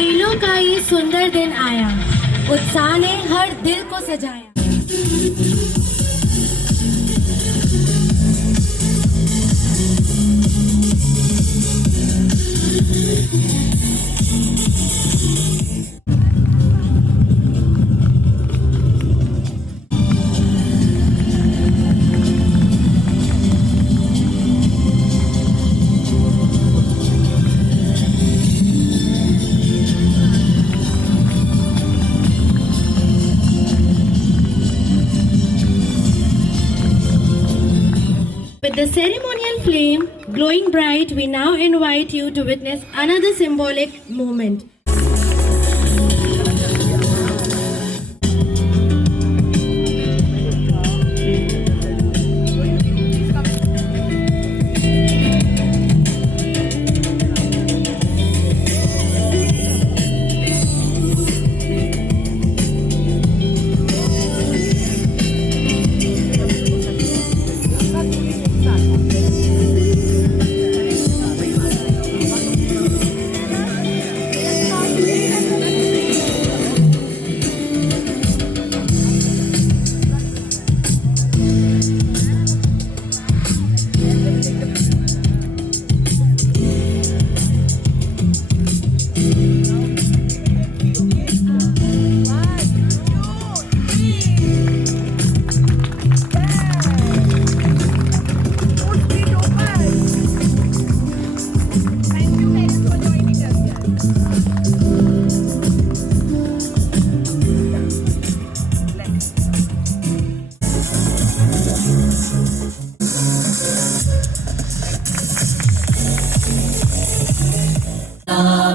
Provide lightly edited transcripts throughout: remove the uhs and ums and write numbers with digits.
खेलों का ये सुंदर दिन आया, उत्साह ने हर दिल को सजाया। With the ceremonial flame glowing bright, we now invite you to witness another symbolic moment.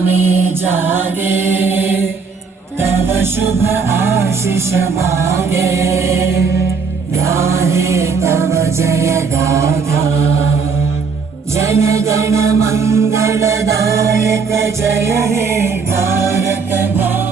में जागे तब शुभ आशीष मांगे, गाहे तब जय गाथा, जन गण मंगलदायक जय हे भारत भाग्य।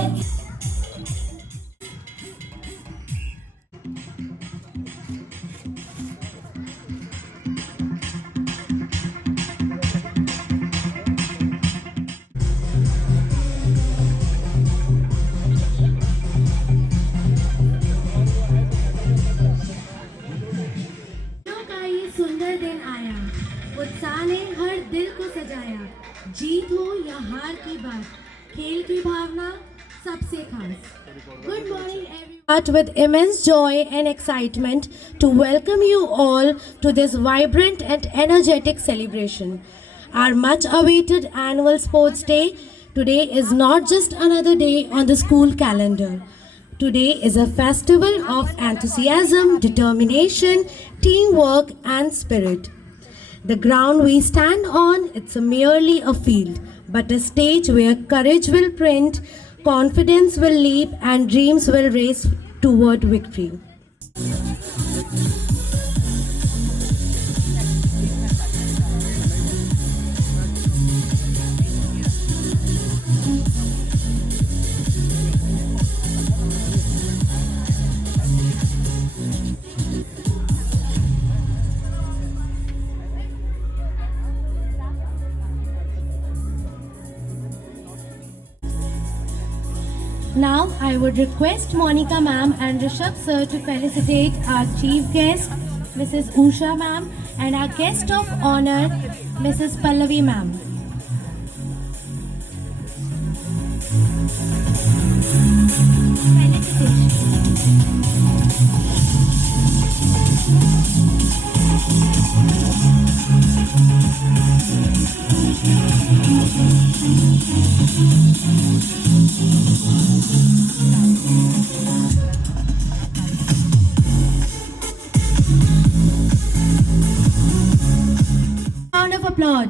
सुंदर दिन आया, उत्साह ने हर दिल को सजाया। जीत हो या हार की बात, खेल की भावना सबसे खास। Good morning everyone. With immense joy and excitement to welcome you all to this vibrant and energetic celebration. Our much awaited annual sports day today is not just another day on the school calendar. Today is a festival of enthusiasm, determination, teamwork and spirit. The ground we stand on, it's merely a field, but a stage where courage will print, confidence will leap and dreams will race toward victory. Now I would request Monica ma'am and Rishabh sir to felicitate our chief guest, Mrs. Usha ma'am, and our guest of honor, Mrs. Pallavi ma'am. Round of applause.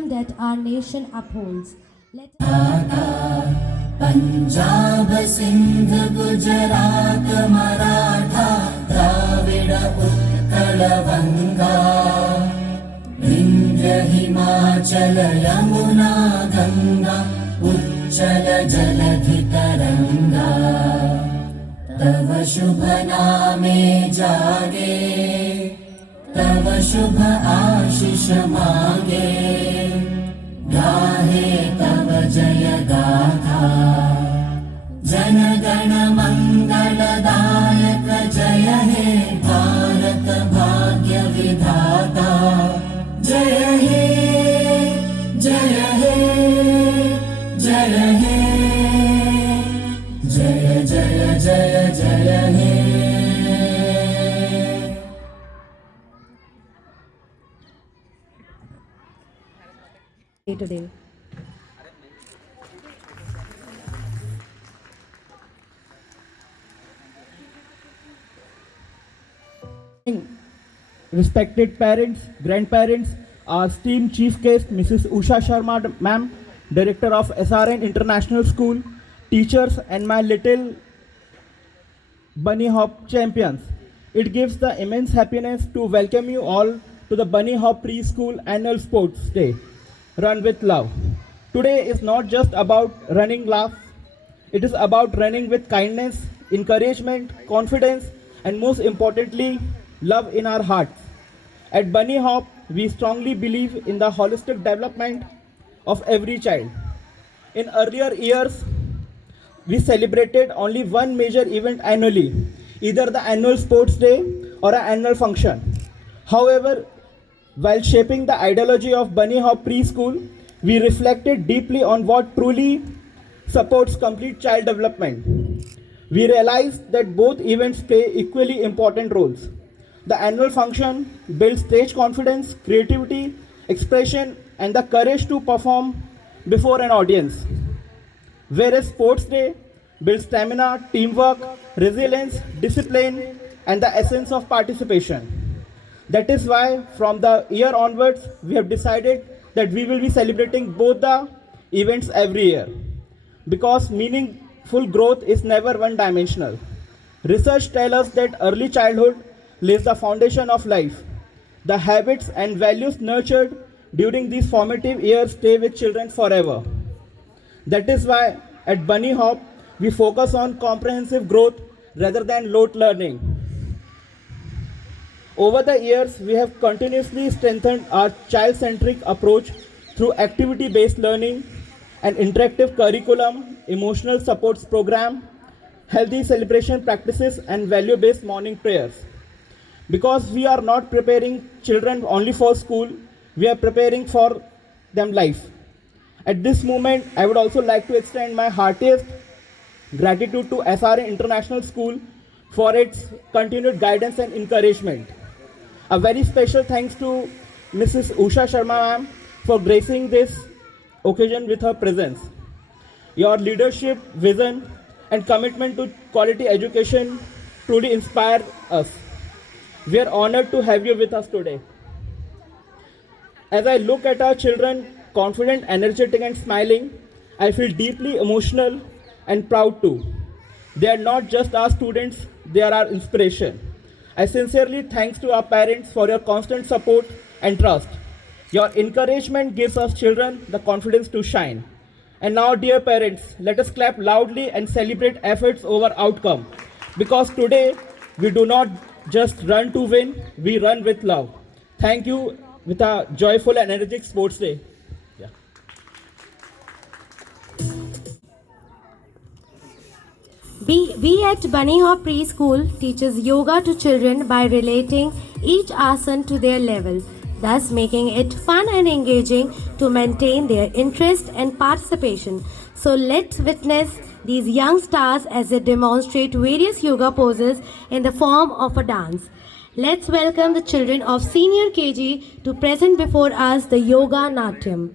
freedom that our nation upholds. Let Punjab Sindh Gujarat Maratha Dravid Utkal Ganga Vindhya Himachal Yamuna Ganga उच्चल जलधि तरंगा तव शुभ नामे जागे तव शुभ आशीष मागे गाहे तव जय गाथा जन गण मंगलदायक जय हे भारत भाग्य विधाता जय हे जय हे जय हे जय जय जय जय हे today. Respected parents, grandparents, our esteemed chief guest, Mrs. Usha Sharma, ma'am, director of SRN International School, teachers, and my little bunny hop champions. It gives the immense happiness to welcome you all to the Bunny Hop Preschool Annual Sports Day, Run with Love. Today is not just about running laugh, it is about running with kindness, encouragement, confidence, and most importantly, love in our hearts. At Bunny Hop, we strongly believe in the holistic development of every child. In earlier years, we celebrated only one major event annually, either the annual sports day or an annual function. However, while shaping the ideology of Bunny Hop Preschool, we reflected deeply on what truly supports complete child development. We realized that both events play equally important roles. The annual function builds stage confidence, creativity, expression, and the courage to perform before an audience. Whereas Sports Day builds stamina, teamwork, resilience, discipline, and the essence of participation. That is why from the year onwards, we have decided that we will be celebrating both the events every year. Because meaningful growth is never one-dimensional. Research tells us that early childhood lays the foundation of life. The habits and values nurtured during these formative years stay with children forever. That is why at Bunny Hop, we focus on comprehensive growth rather than rote learning. Over the years, we have continuously strengthened our child-centric approach through activity-based learning, an interactive curriculum, emotional supports program, healthy celebration practices, and value-based morning prayers. Because we are not preparing children only for school, we are preparing for them life. At this moment, I would also like to extend my heartiest gratitude to SRN International School for its continued guidance and encouragement. A very special thanks to Mrs. Usha Sharma ma'am for gracing this occasion with her presence. Your leadership, vision, and commitment to quality education truly inspire us. We are honored to have you with us today. As I look at our children, confident, energetic, and smiling, I feel deeply emotional and proud too. They are not just our students, they are our inspiration. I sincerely thanks to our parents for your constant support and trust. Your encouragement gives us children the confidence to shine. And now, dear parents, let us clap loudly and celebrate efforts over outcome. Because today, we do not just run to win, we run with love. Thank you with a joyful and energetic sports day. We at Bunny Hop Preschool teaches yoga to children by relating each asana to their level, thus making it fun and engaging to maintain their interest and participation. So let's witness these young stars as they demonstrate various yoga poses in the form of a dance. Let's welcome the children of Senior KG to present before us the Yoga Natyam.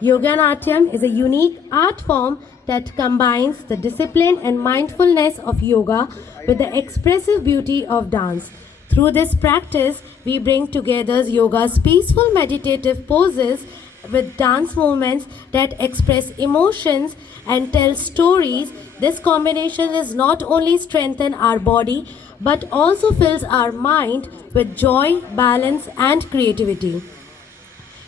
Yoga Natyam is a unique art form that combines the discipline and mindfulness of yoga with the expressive beauty of dance. Through this practice, we bring together yoga's peaceful meditative poses with dance movements that express emotions and tell stories, this combination is not only strengthen our body but also fills our mind with joy, balance and creativity.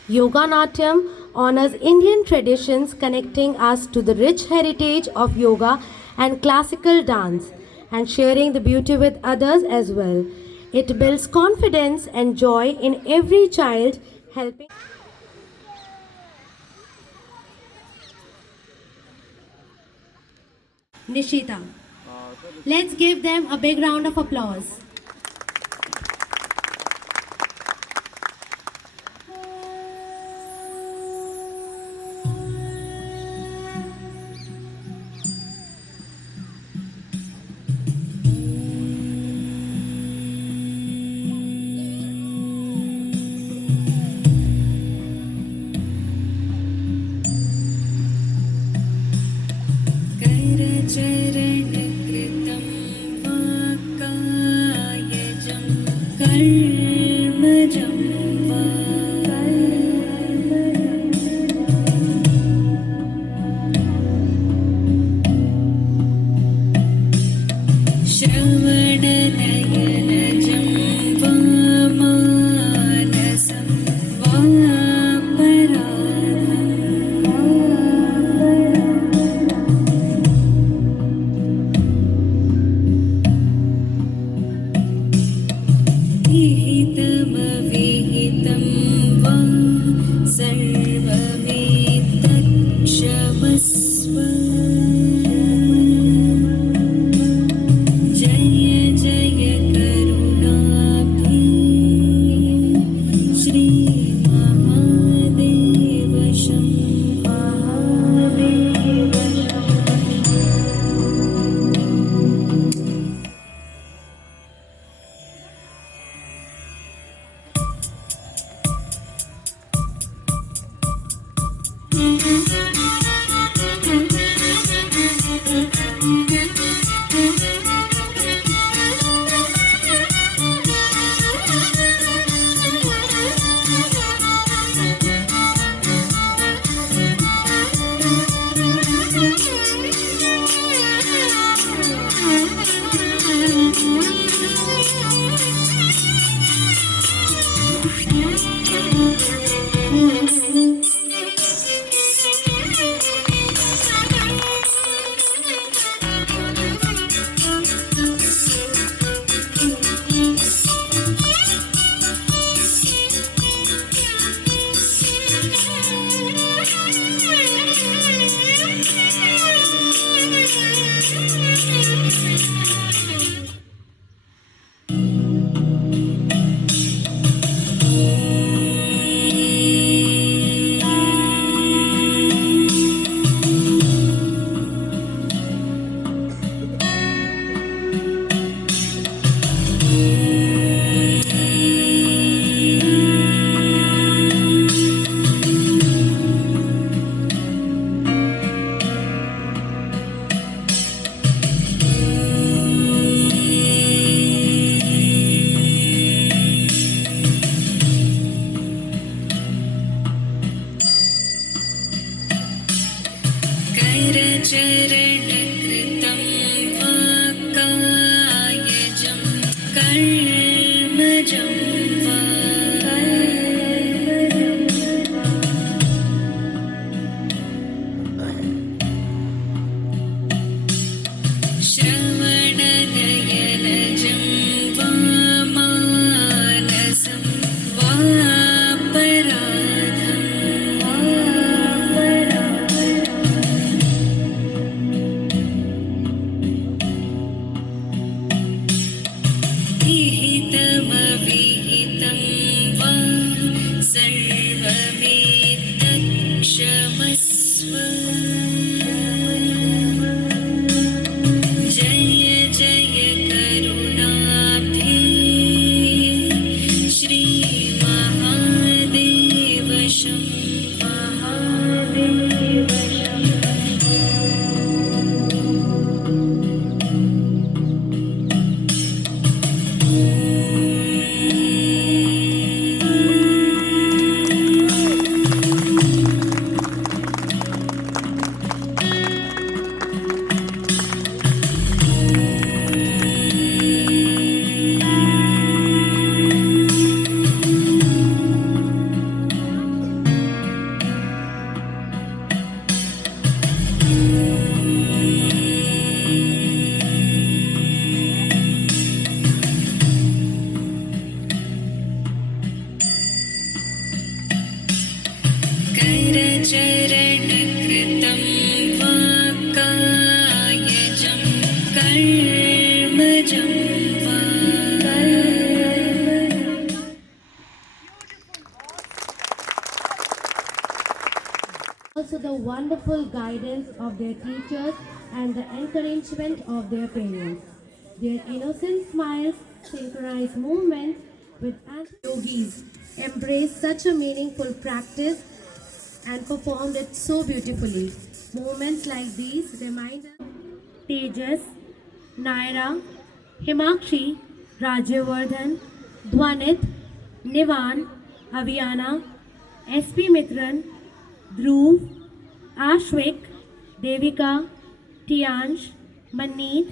Yoga Natyam honors Indian traditions, connecting us to the rich heritage of yoga and classical dance and sharing the beauty with others as well. It builds confidence and joy in every child, helping. Nishita. Let's give them a big round of applause. करचरणकृतं वाक्कायजं कर्मजं वा श्रवणनयनजं वा मानसं वा विहितमविहितं वा सर्वमेतत्क्षमस्व जय जय करुणाब्धि श्रीमहादेव करचरणकृतं वाक्कायजं कर्मजं वा श्रवणनयनजं वा मानसं वा विहितमविहितं वा सर्वमेतत्क्षमस्व जय जय करुणाब्धि श्रीमहादेव wonderful guidance of their teachers and the encouragement of their parents. Their innocent smiles, synchronized movements with yogis embrace such a meaningful practice and performed it so beautifully. Moments like these remind us. Tejas, Naira, Himakshi, Rajyavardhan, Dhwanit, Nivan, Aviana, SP Mitran, Dhruv, Ashwik, Devika, Tiansh, Maneet,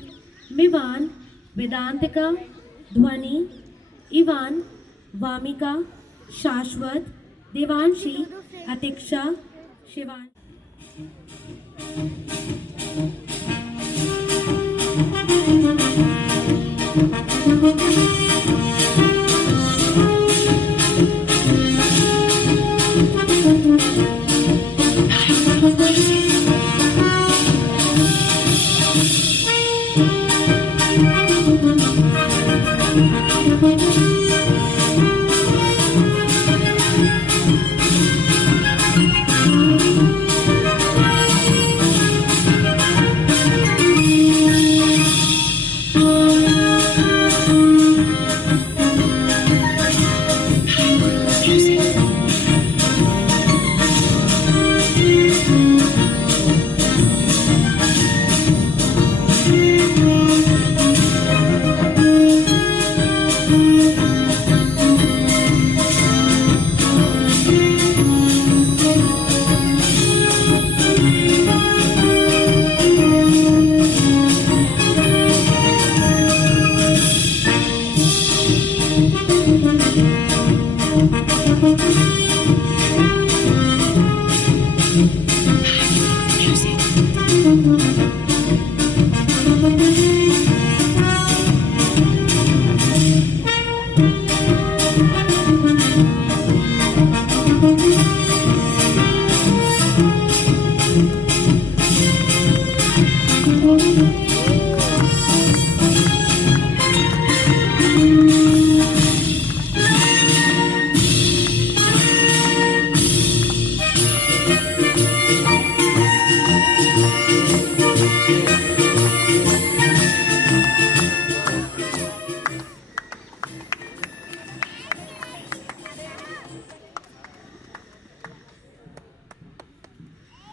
Mivan, Vedantika, Dhwani, Ivan, Vamika, Shashwat, Devanshi, Atiksha, Shivan.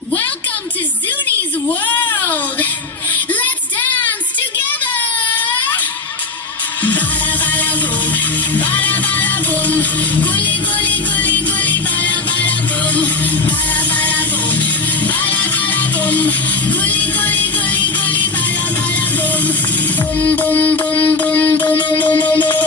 Welcome to Zuni's world. Let's dance together. Bala bala boom, bala bala boom, guli guli guli guli, bala bala boom, bala bala boom, bala bala boom, guli guli guli guli, bala bala boom, boom boom boom boom boom boom boom boom.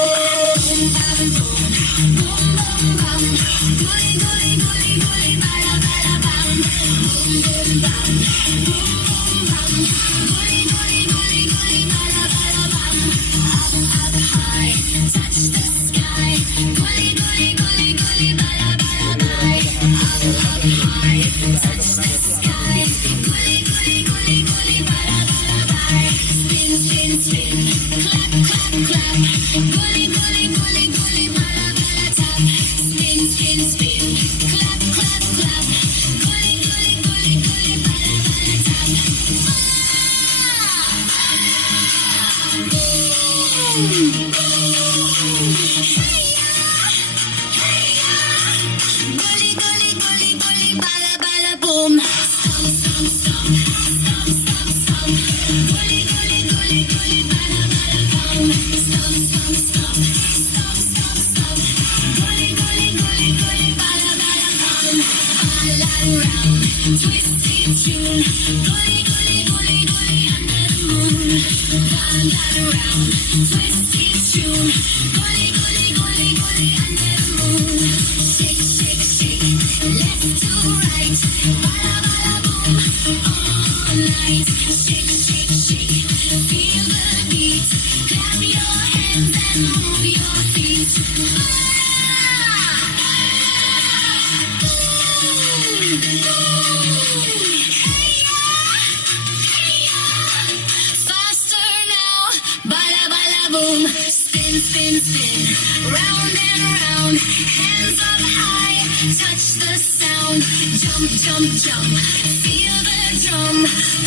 Jump, jump, jump.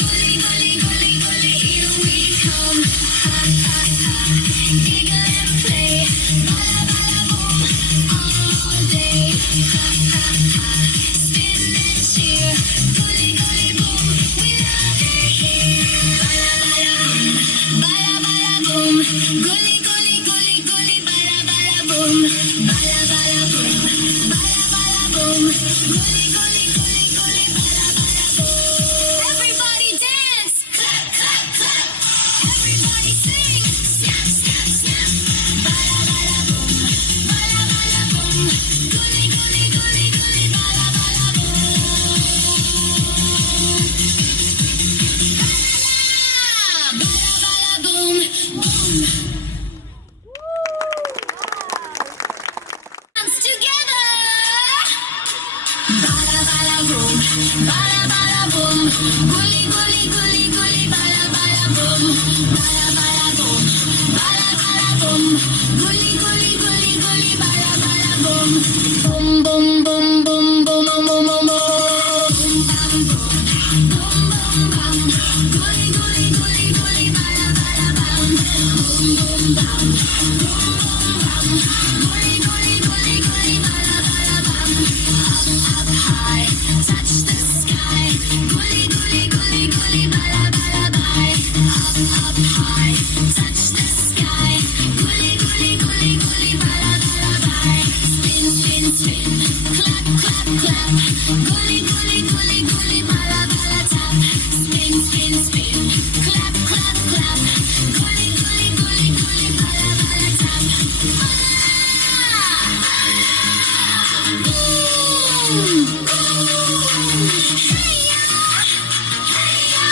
Gully, gully, gully, gully, here we come. Ha, ha, ha. Giggle and play. Bala, bala, boom. All day. Ha, ha, ha. Spin and cheer. Gully, gully, boom. We love it here. Bala, bala, boom. Bala, bala, boom. Gully, gully, gully, gully. Bala, bala, boom. Bala, bala, boom. Bala, bala, boom. Gully, gully, gully, gully. Bala, bala, boom. Everybody dance. Clap, clap, clap. Everybody sing. Snap, snap, snap. Bala, bala, boom. Bala, bala, boom. Gully, gully, gully, gully. Bala, bala, boom. Bala, bala, boom, boom. Dance together. Bala, bala, boom. Bala, bala, boom. Gully, gully, gully, gully. Bala, bala, boom. Bala, bala, boom. Bala, bala, boom. Gully, gully, gully, gully. Bala, bala, boom. Boom, boom, boom, boom, boom, boom, boom, boom, boom. Boom, bam, boom. Boom, boom, bam. Gully, gully, gully, gully. Bala, bala, bam. Boom, boom, bam. Boom, boom, bam. Gully, gully, gully, gully. Bala, bala, bam. Up, up high, touch the sky. Gully, gully, gully, gully. Bala, bala, bye. Up, up high, touch the sky. Gully, gully, gully, gully. Bala, bala, bye. Spin, spin, spin. Clap, clap, clap. Gully, gully, gully, gully. Bala, bala, tap. Spin, spin, spin. Clap, clap, clap. Gully, gully, gully, gully. Bala, bala, tap. Boom! Hey-ya! Hey-ya!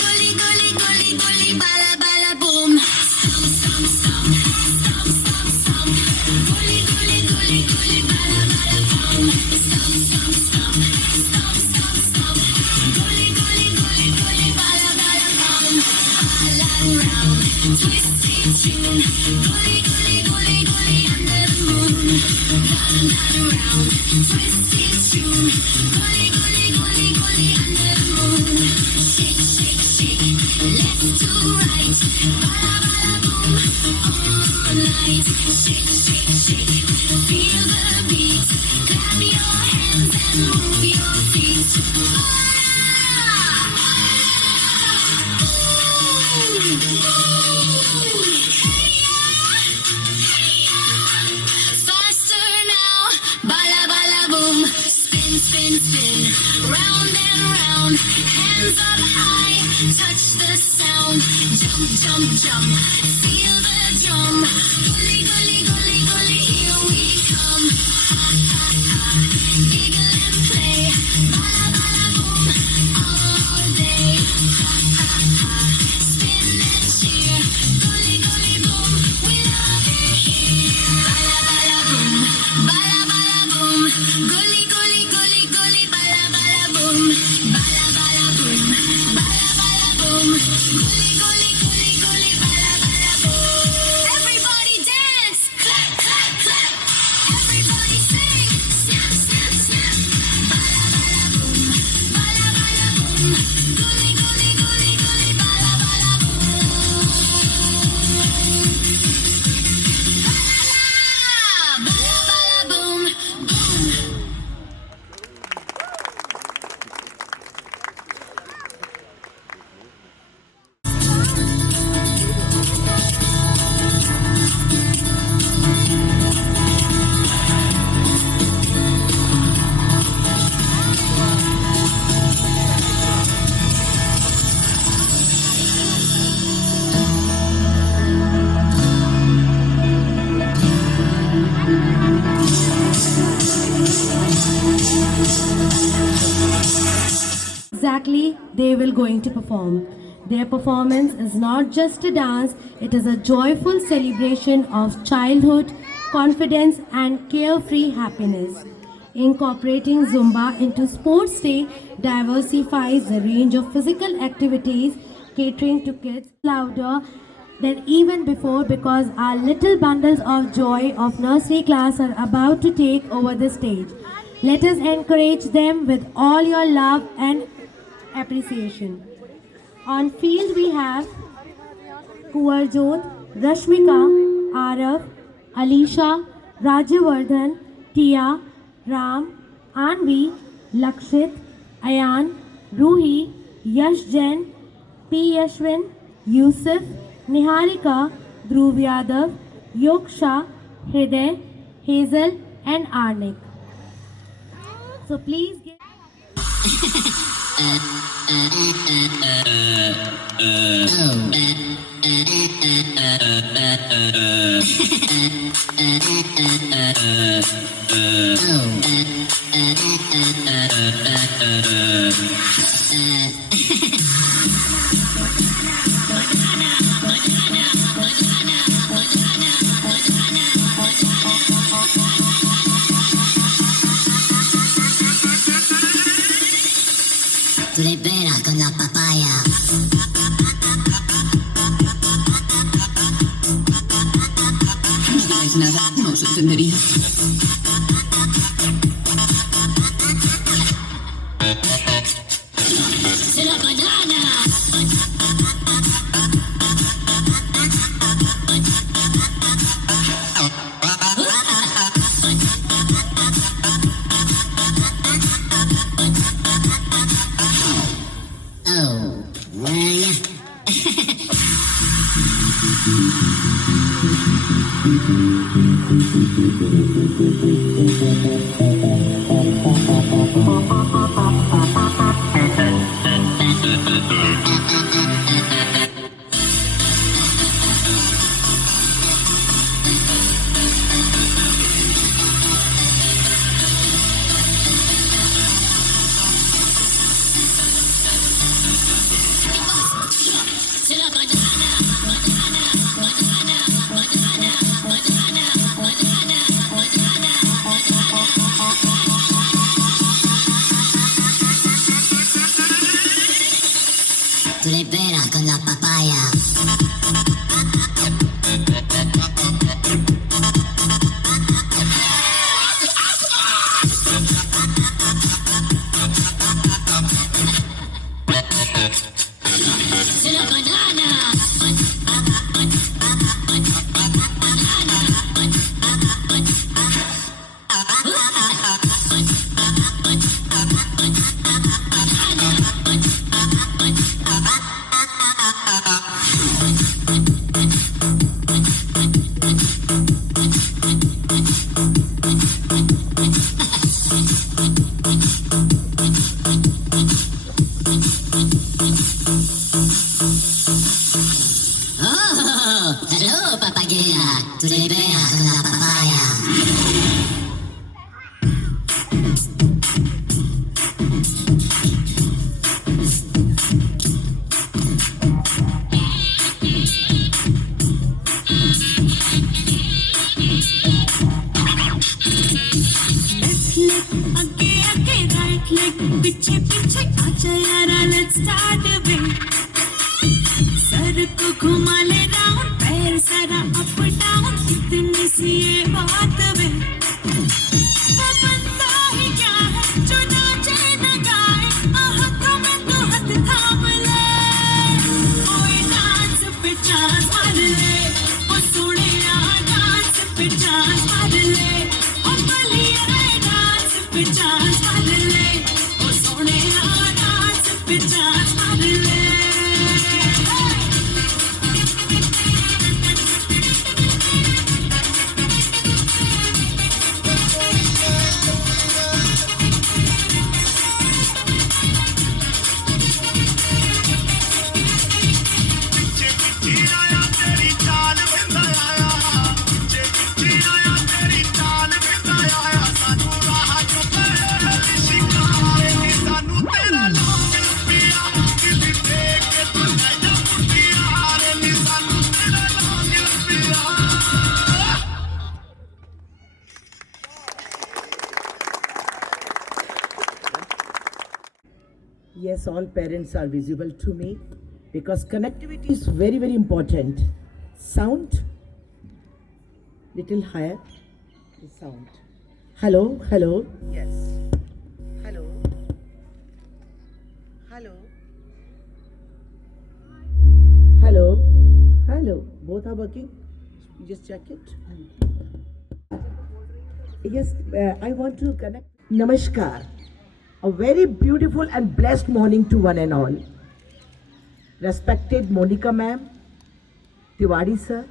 Gully, gully, gully, gully. Bala, bala, boom. Stomp, stomp, stomp. Stomp, stomp, stomp. Gully, gully, gully, gully. Bala, bala, boom. Stomp, stomp, stomp. Stomp, stomp, stomp. Gully, gully, gully, gully. Bala, bala, boom. All around, twisty tune. Gully, gully, gully, gully. Under the moon. Round and round, twisty tune. Gully, gully, gully, gully. Under the moon. Shake, shake, shake. Left to right. Bala, bala, boom. All night. Shake, shake, shake. Feel the beat. Clap your hands and move your feet. Faster now, bala bala boom, spin spin spin, round and round, hands up high, touch the sound, jump jump jump, feel the drum, gully gully gully gully, here we come, ha ha ha, giggle and play, bala bala boom, all day, ha ha ha, spin and cheer, gully gully boom, we love it here, bala bala boom, bala bala boom, gully gully gully gully, bala bala boom, bala bala boom, bala bala boom, gully gully gully gully, bala bala boom. Everybody dance, clap clap clap. Everybody sing, snap snap snap. Bala bala boom, bala bala boom, gully gully gully gully, bala bala boom. Bala bala boom, boom. Exactly, they will going to perform. Their performance is not just a dance, it is a joyful celebration of childhood, confidence and carefree happiness. Incorporating Zumba into Sports Day diversifies the range of physical activities catering to kids louder than even before because our little bundles of joy of nursery class are about to take over the stage. Let us encourage them with all your love and appreciation. On field we have Kuwarjot, Rashmika, Arav, Alisha, Rajavardhan, Tia, Ram, Anvi, Lakshit, Ayan, Ruhi, Yash Jain, P. Yashwin, Yusuf, Niharika, Dhruv Yadav, Yoksha, Hriday, Hazel and Arnik. So please give... Tu liberas con la papaya. No digáis nada, no os entendería. ¡Se la banana! Oh, well. ¡Se la banana! Tu liberas con la papaya. ¡Se la banana! Oh, hello, papaya. Tu liberas con la papaya. आगे आगे right leg पीछे पीछे आजा यारा let's start way sir को घुमा ले round पैर सारा अप डाउन कितनी सी ये बात वे वो बंदा ही क्या है जो नाचे न गाए हाथों में तो हाथ थाम ले ओए डांस पे चांस मार ले ओ सोनिया डांस पे चांस मार ले ओ बलिया डांस पे चांस मार ले ओ सोनिया डांस पे चांस मार ले Yes, all parents are visible to me because connectivity is very, very important. Sound, little higher. The sound. Hello, hello. Yes. Hello. Hello. Hello. Hello. Both are working. You just check it. Yes, I want to connect. Namaskar. A very beautiful and blessed morning to one and all. Respected Monica ma'am, Tiwari sir,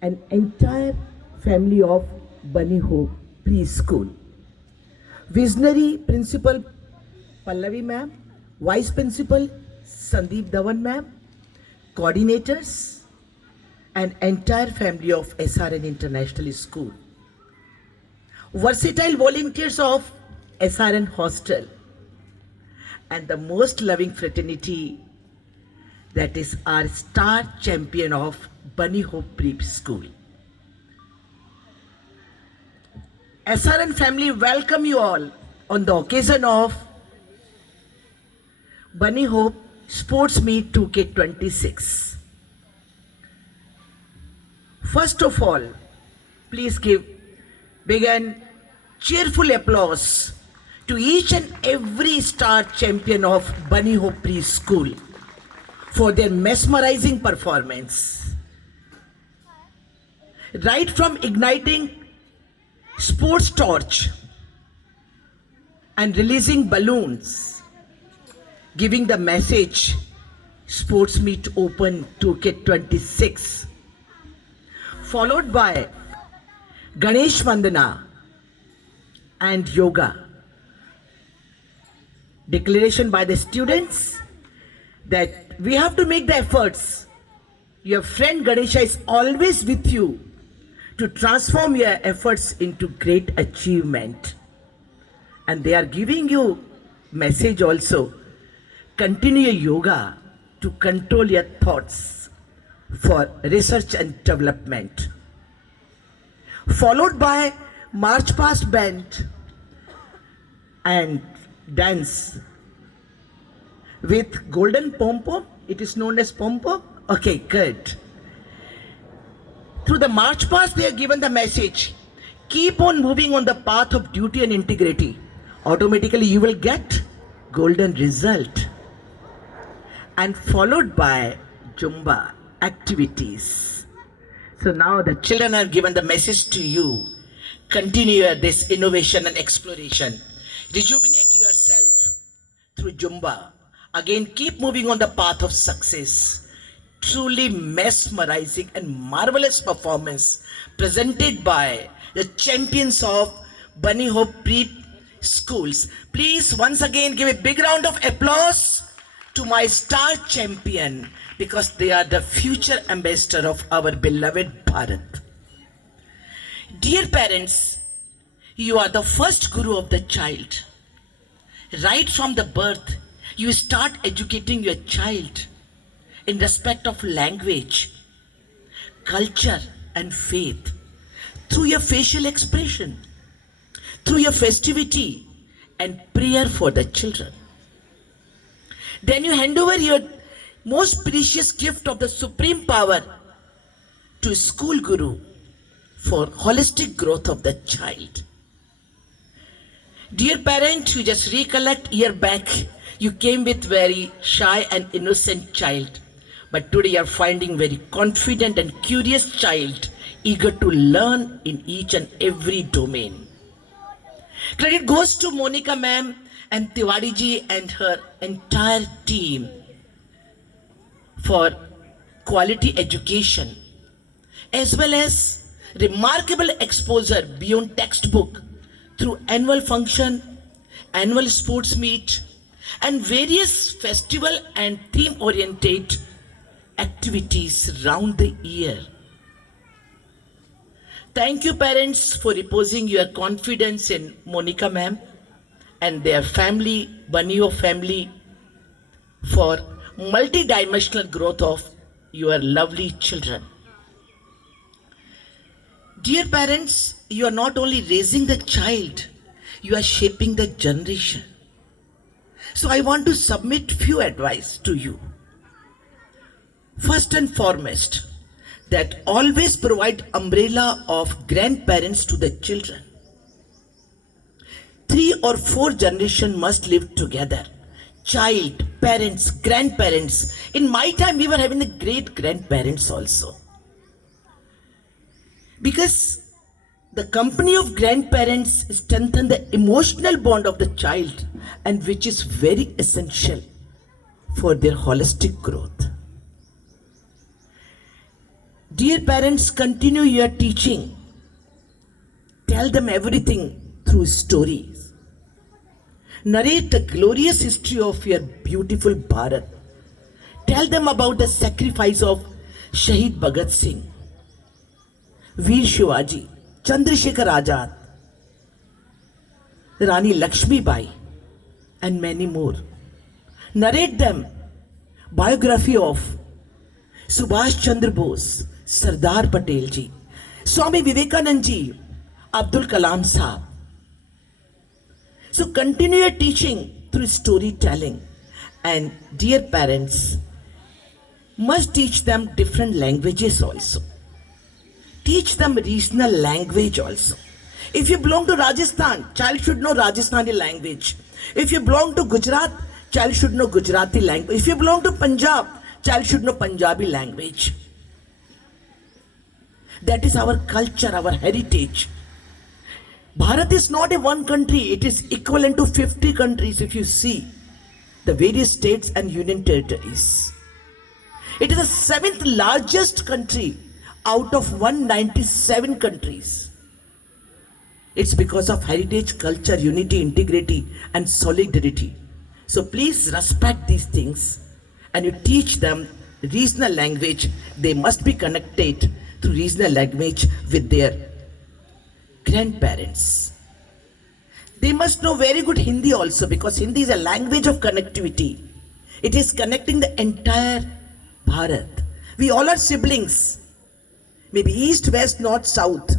and entire family of Bunny Hope Preschool. Visionary Principal Pallavi ma'am, Vice Principal Sandeep Dhawan ma'am, coordinators, and entire family of SRN International School. Versatile volunteers of SRN Hostel, and the most loving fraternity, that is our star champion of Bunny Hope Preschool. SRN family welcome you all on the occasion of Bunny Hope Sports Meet 2K26. First of all, please give big and cheerful applause to each and every star champion of Bunny Hope Preschool for their mesmerizing performance. Right from igniting sports torch and releasing balloons, giving the message Sports Meet Open 2K26, followed by Ganesh Vandana and yoga. Declaration by the students that we have to make the efforts. Your friend Ganesha is always with you to transform your efforts into great achievement. And they are giving you message also. Continue yoga to control your thoughts for research and development. Followed by march past band and dance with golden pom-pom. It is known as pom-pom. Okay, good. Through the march past, they are given the message, keep on moving on the path of duty and integrity. Automatically, you will get golden result. And followed by Zumba activities. So now the children are given the message to you. Continue this innovation and exploration. Rejuvenate yourself through Zumba. Again, keep moving on the path of success. Truly mesmerizing and marvelous performance presented by the champions of Bunny Hope Preschools. Please once again give a big round of applause to my star champion, because they are the future ambassador of our beloved Bharat. Dear parents, you are the first guru of the child. Right from the birth, you start educating your child in respect of language, culture, and faith through your facial expression, through your festivity and prayer for the children. Then you hand over your most precious gift of the supreme power to school guru for holistic growth of the child. Dear parent, you just recollect year back, you came with very shy and innocent child. But today you are finding very confident and curious child, eager to learn in each and every domain. Credit goes to Monica ma'am and Tiwari ji and her entire team for quality education, as well as remarkable exposure beyond textbook through annual function, annual sports meet, and various festival and theme-oriented activities round the year. Thank you parents for reposing your confidence in Monica ma'am and their family, Bunny Hope family, for multi-dimensional growth of your lovely children. Dear parents, you are not only raising the child, you are shaping the generation. So I want to submit few advice to you. First and foremost, that always provide umbrella of grandparents to the children. 3 or 4 generations must live together. child, parents, grandparents. In my time, we were having the great grandparents also. Because the company of grandparents strengthen the emotional bond of the child, and which is very essential for their holistic growth. Dear parents, continue your teaching. Tell them everything through stories. Narrate the glorious history of your beautiful Bharat. Tell them about the sacrifice of Shahid Bhagat Singh, Veer Shivaji, Chandrasekhar Azad, Rani Lakshmi Bai, and many more. Narrate them biography of Subhash Chandra Bose, Sardar Patel ji, Swami Vivekanand ji, Abdul Kalam Sahab. So continue your teaching through storytelling. And dear parents, must teach them different languages also. Teach them regional language also. If you belong to Rajasthan, child should know Rajasthani language. If you belong to Gujarat, child should know Gujarati language. If you belong to Punjab, child should know Punjabi language. That is our culture, our heritage. Bharat is not a one country, it is equivalent to 50 countries if you see the various states and union territories. It is the 7th largest country out of 197 countries. It's because of heritage, culture, unity, integrity, and solidarity. So please respect these things and you teach them regional language. They must be connected through regional language with their grandparents. They must know very good Hindi also, because Hindi is a language of connectivity. It is connecting the entire Bharat. We all are siblings. Maybe east, west, north, south.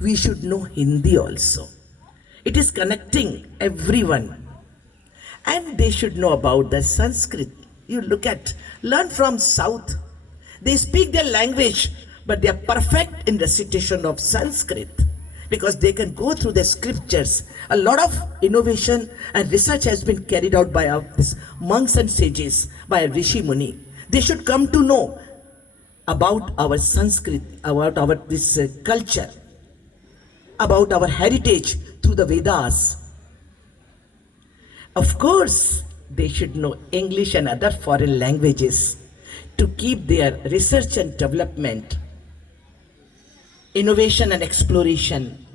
We should know Hindi also. It is connecting everyone. And they should know about the Sanskrit. You learn from south. They speak their language, but they are perfect in recitation of Sanskrit, because they can go through the scriptures. A lot of innovation and research has been carried out by our monks and sages, by Rishi Muni. They should come to know about our Sanskrit, about our culture, about our heritage through the Vedas. Of course, they should know English and other foreign languages to keep their research and development, innovation and exploration,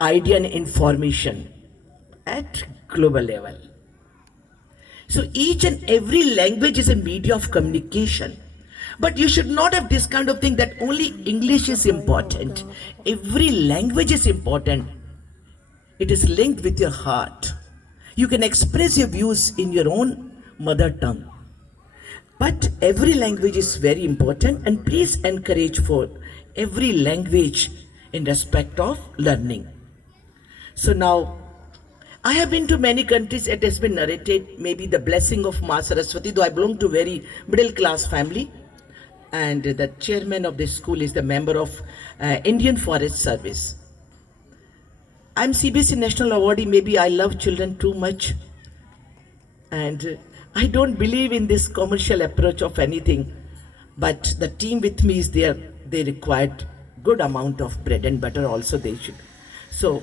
idea and information at global level. So each and every language is a media of communication. But you should not have this kind of thing that only English is important. Every language is important. It is linked with your heart. You can express your views in your own mother tongue. But every language is very important, and please encourage for every language in respect of learning. So now, I have been to many countries. It has been narrated, maybe the blessing of Ma Saraswati, though I belong to a very middle class family. And the chairman of this school is the member of Indian Forest Service. I'm CBSE National Awardee. Maybe I love children too much. And I don't believe in this commercial approach of anything. But the team with me is there. They required good amount of bread and butter also they should. So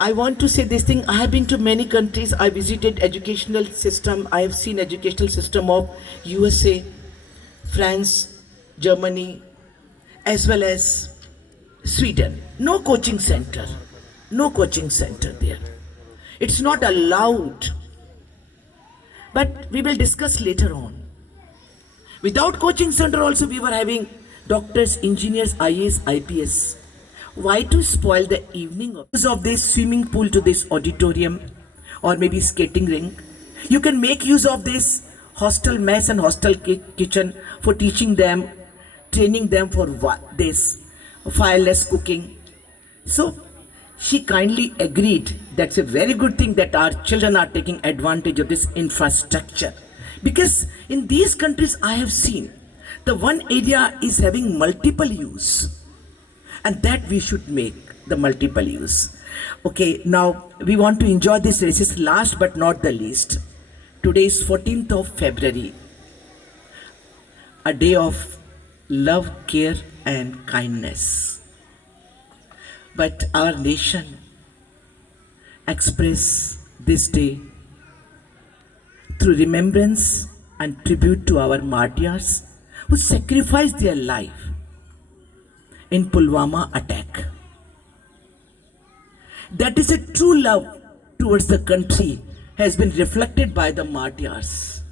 I want to say this thing. I have been to many countries. I visited educational system. I have seen educational system of USA, France, Germany, as well as Sweden. No coaching center. No coaching center there. It's not allowed. But we will discuss later on. Without coaching center also we were having doctors, engineers, IAS, IPS. Why to spoil the evening of this swimming pool to this auditorium or maybe skating rink? You can make use of this hostel mess and hostel kitchen for teaching them, training them for this fireless cooking. So she kindly agreed. That's a very good thing that our children are taking advantage of this infrastructure. Because in these countries I have seen, the one area is having multiple use. And that we should make the multiple use. Okay, now we want to enjoy this races last but not the least. Today is 14th of February, a day of love, care, and kindness. But our nation express this day through remembrance and tribute to our martyrs who sacrificed their life in Pulwama attack. That is a true love towards the country has been reflected by the martyrs.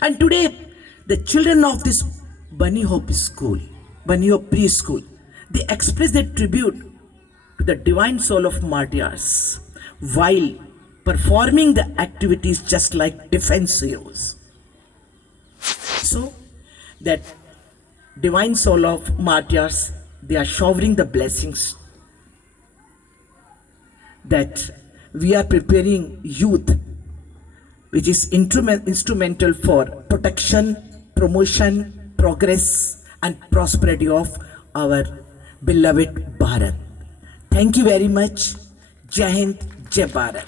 And today, the children of this Bunny Hope School, Bunny Hope Preschool, they express their tribute to the divine soul of martyrs while performing the activities just like defense heroes. So, that divine soul of martyrs, they are showering the blessings that we are preparing youth, which is instrumental for protection, promotion, progress, and prosperity of our beloved Bharat. Thank you very much. Jai Hind, Jai Bharat.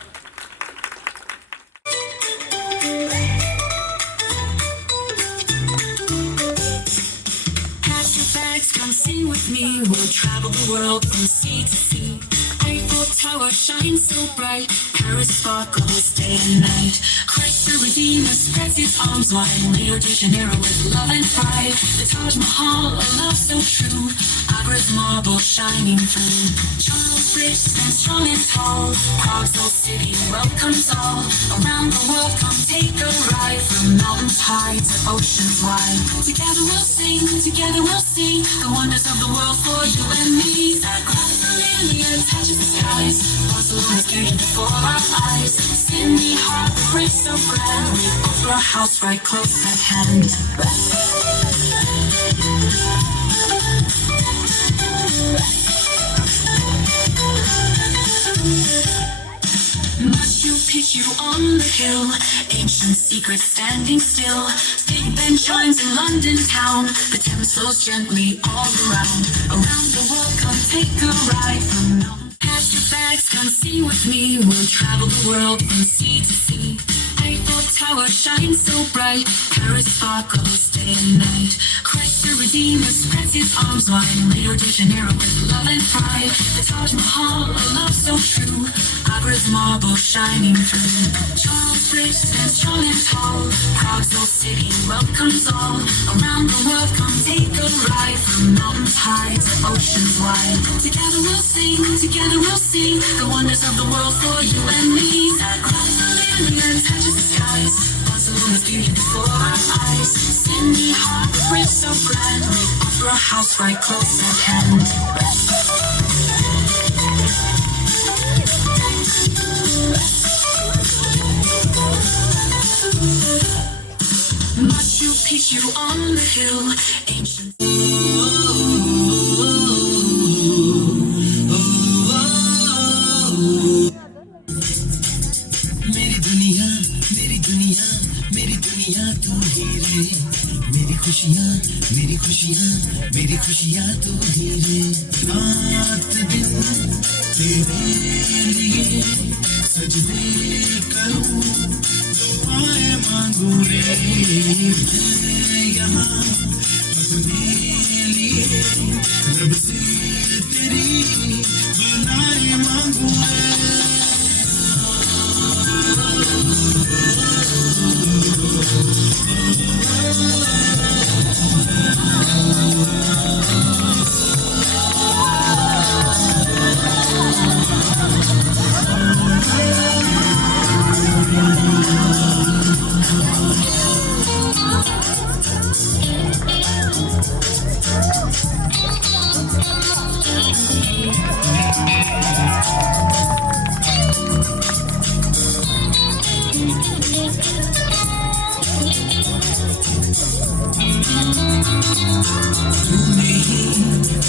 Pack your bags, come sing with me. We'll travel the world from sea to sea. Eiffel Tower shines so bright. Paris sparkles day and night. Christ the Redeemer spreads his arms wide. Rio de Janeiro with love and pride. The Taj Mahal, a love so true. Agra's marble shining through. Charles Bridge stands strong and tall. Prague's old city welcomes all. Around the world, come take a ride. From mountains high to oceans wide. Together we'll sing, together we'll see the wonders of the world for you and me. Sacrifice touches the skies. Barcelona's beauty before our eyes. Cindy Hart, breaks so grand. Opera house right close at hand. Machu Picchu on the hill, ancient secrets standing still. Big Ben shines in London town, the Thames flows gently all around. Around the world, come take a ride from mountain. Pack your bags, come sing with me. We'll travel the world from sea to sea. Eiffel Tower shines so bright. Paris sparkles day and night. Christ the Redeemer spreads his arms wide. Rio de Janeiro with love and pride. The Taj Mahal, a love so true. Agra's marble shining through. Charles Bridge stands strong and tall. Prague's old city welcomes all. Around the world, come take a ride. From mountains high to oceans wide. Together we'll sing, together we'll see the wonders of the world for you and me. Across the land touches the skies. Barcelona's beauty before our eyes. Cindy Hart, bridge so grand. Opera house right close at hand. Machu Picchu on the hill, ancient. मेरी दुनिया मेरी दुनिया मेरी दुनिया तू ही रे मेरी खुशियाँ मेरी खुशियाँ मेरी खुशियाँ तू ही रे रात दिन तेरे लिए सजदे करूँ दुआएं मांगू रे मैं यहाँ अपने लिए रब से तेरी बनाए मांगू तूने ही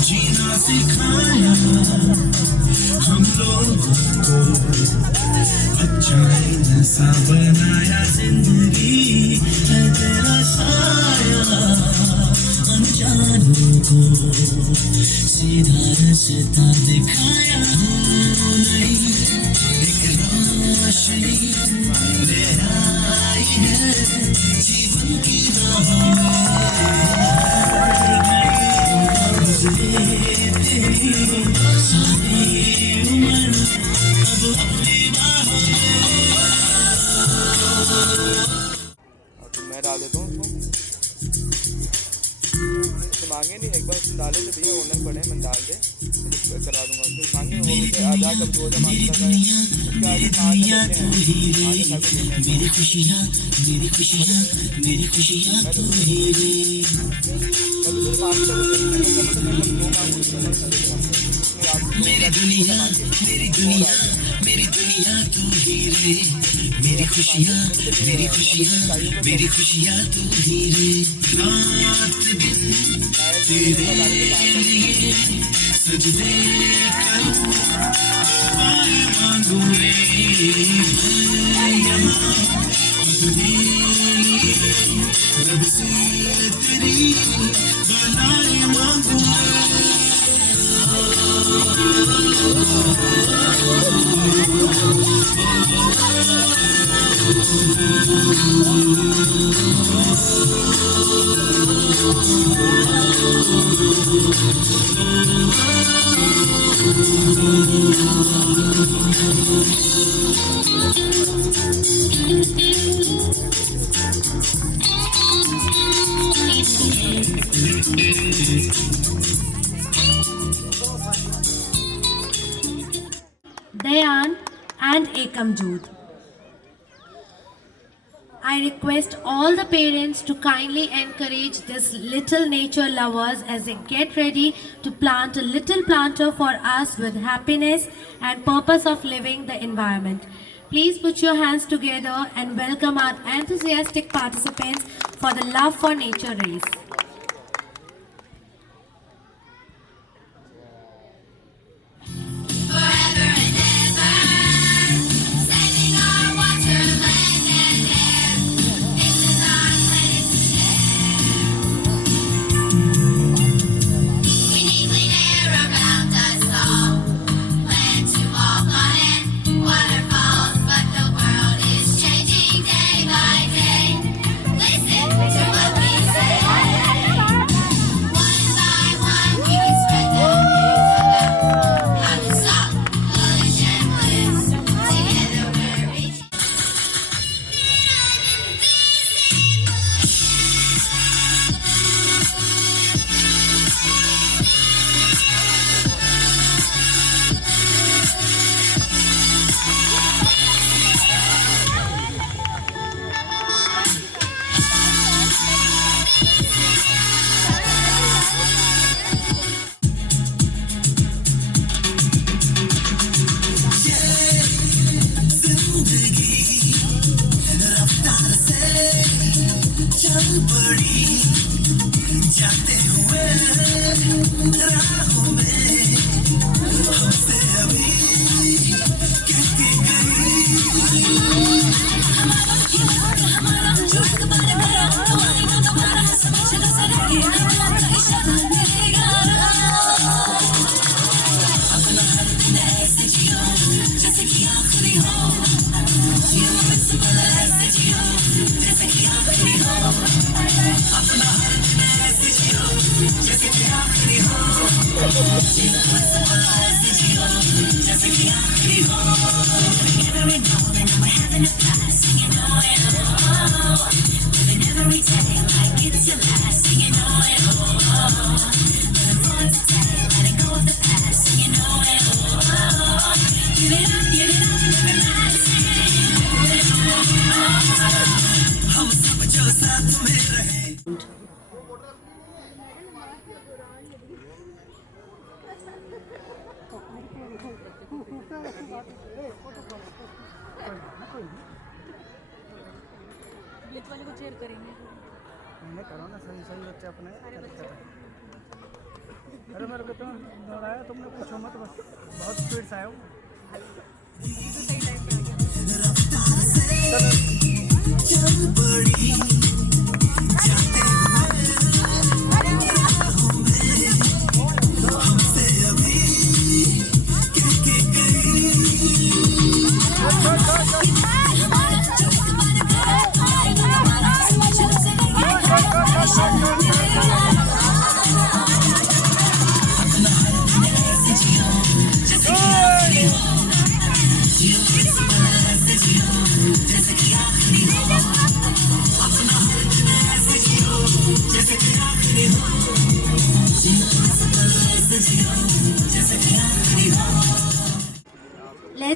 जीना सिखाया हम लोगों को अच्छा इंसान बनाया जिंदगी है तेरा साया अनजानों को सीधा रास्ता दिखाया नहीं एक रोशनी ले आई मैं डाल देता हूँ उसको। उसने मांगे नहीं, एक बार उसने डाले थे भैया, ऑनलाइन पढ़े मैंने, डाल दे मैं करा दूंगा। उसने मांगे वो मुझे आधा कब 2000 मांगता था, उसके आगे 5 बच्चे हैं, आगे सब मेरी खुशियाँ मेरी खुशियाँ मेरी खुशियाँ तू ही रे। मेरी दुनिया मेरी दुनिया मेरी दुनिया तू ही रे। मेरी खुशियाँ मेरी खुशियाँ मेरी खुशियाँ तू ही रे। रात दिन तेरे लिए सजदे करूँ, पाए मांगू रे मैं यहाँ अपने लिए, रब से तेरी बनाए मांगू Dayan and Ekamjot. I request all the parents to kindly encourage these little nature lovers as they get ready to plant a little planter for us with happiness and purpose of living the environment. Please put your hands together and welcome our enthusiastic participants for the Love for Nature race. Forever and ever, saving our water, land and air. This is our planet to share. We need clean air around us all, land to walk on and waterfalls, but the world is changing day by day. Listen to what we say. One by one, we can spread the news about how to stop pollution bliss. Together we're reaching. करो ना सही सही बच्चे अपने। अरे मेरे को तो दौड़ाया तुमने, पूछो मत, बस बहुत स्पीड से आया हूँ।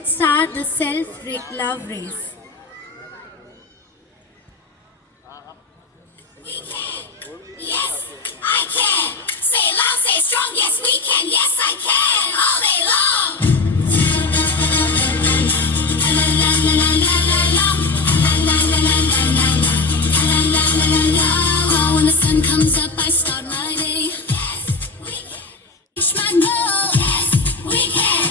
let's start the self-love race. Yes, I can. Say it loud, say it strong. Yes, we can. Yes, I can. All day long. La la la la la la la. La la la la la la la. La la la la la. Oh, when the sun comes up, I start my day. Yes, we can. Reach my goal. Yes, we can.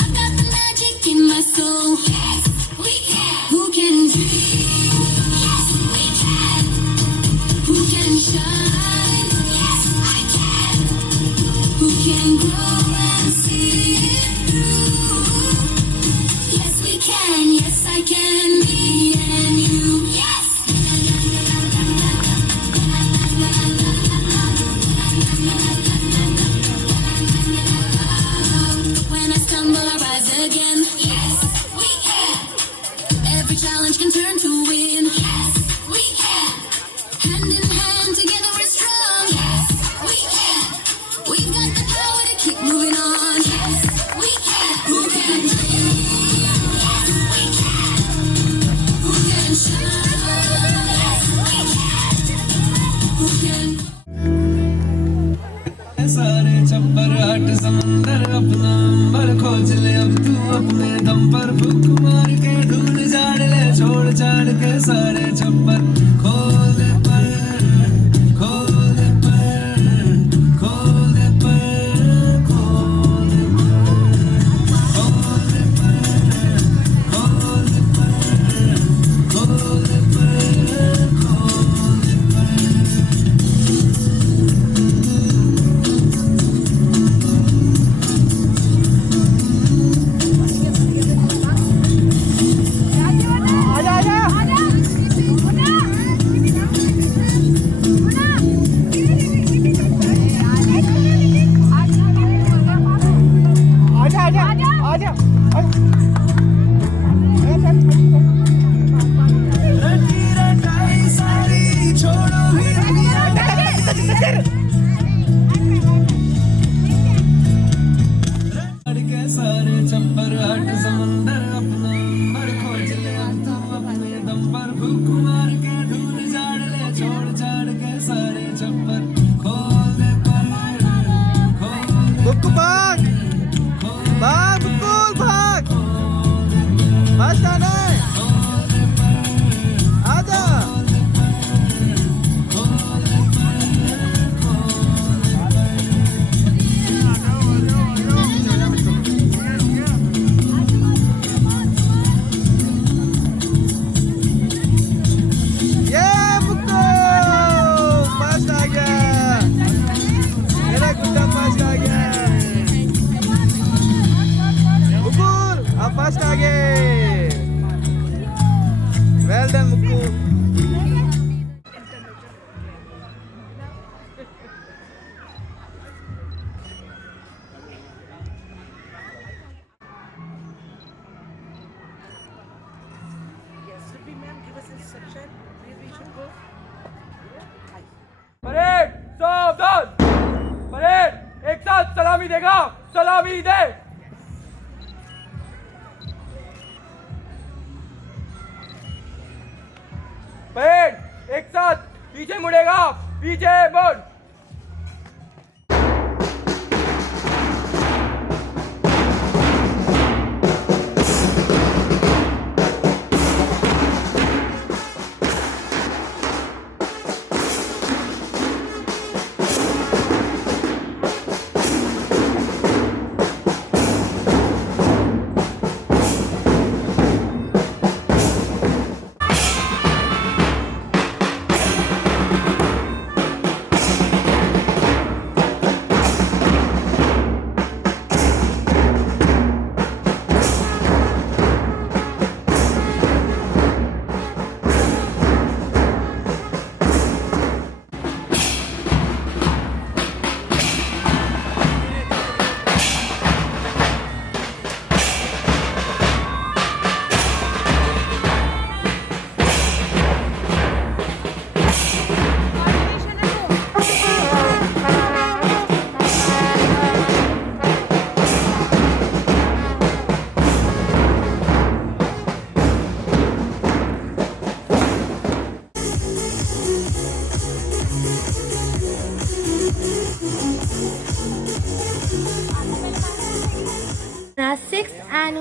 I've got the magic in my soul. Yes, we can. Who can dream? Yes, we can. Who can shine? Yes, I can. Who can grow and see it through? Yes, we can. Yes, I can. Me and you. Yes. When I stumble, I rise again. Yes, we can. Every challenge can turn to win. Yes, we can. Hand in hand, together we're strong. Yes, we can. We've got the power to keep moving on. Yes, we can. Who can dream? Yes, we can. Who can shine? Yes, we can. Who can? सारे छप्पर हट समंदर अपना अंबर खोज ले अब तू अपने दम पर फूक मार के धूल झाड़ ले छोड़ छाड़ के सारे छप्पर खोल दे पर खोल दे पर खोल दे पर खोल दे पर खोल दे पर खोल दे पर खोल दे सारे छप्पर हट समंदर अपना अंबर खोज ले अब तू अपने दम पर फूक मार के धूल झाड़ ले छोड़ छाड़ के सारे छप्पर खोल दे पर खोल दे बुक भाग भाग बुकुल भाग बस जाने आजा फर्स्ट आ गए वेल डन मुक्कू परेड सावधान परेड एक साथ सलामी देगा सलामी दे परेड एक साथ पीछे मुड़ेगा पीछे मुड़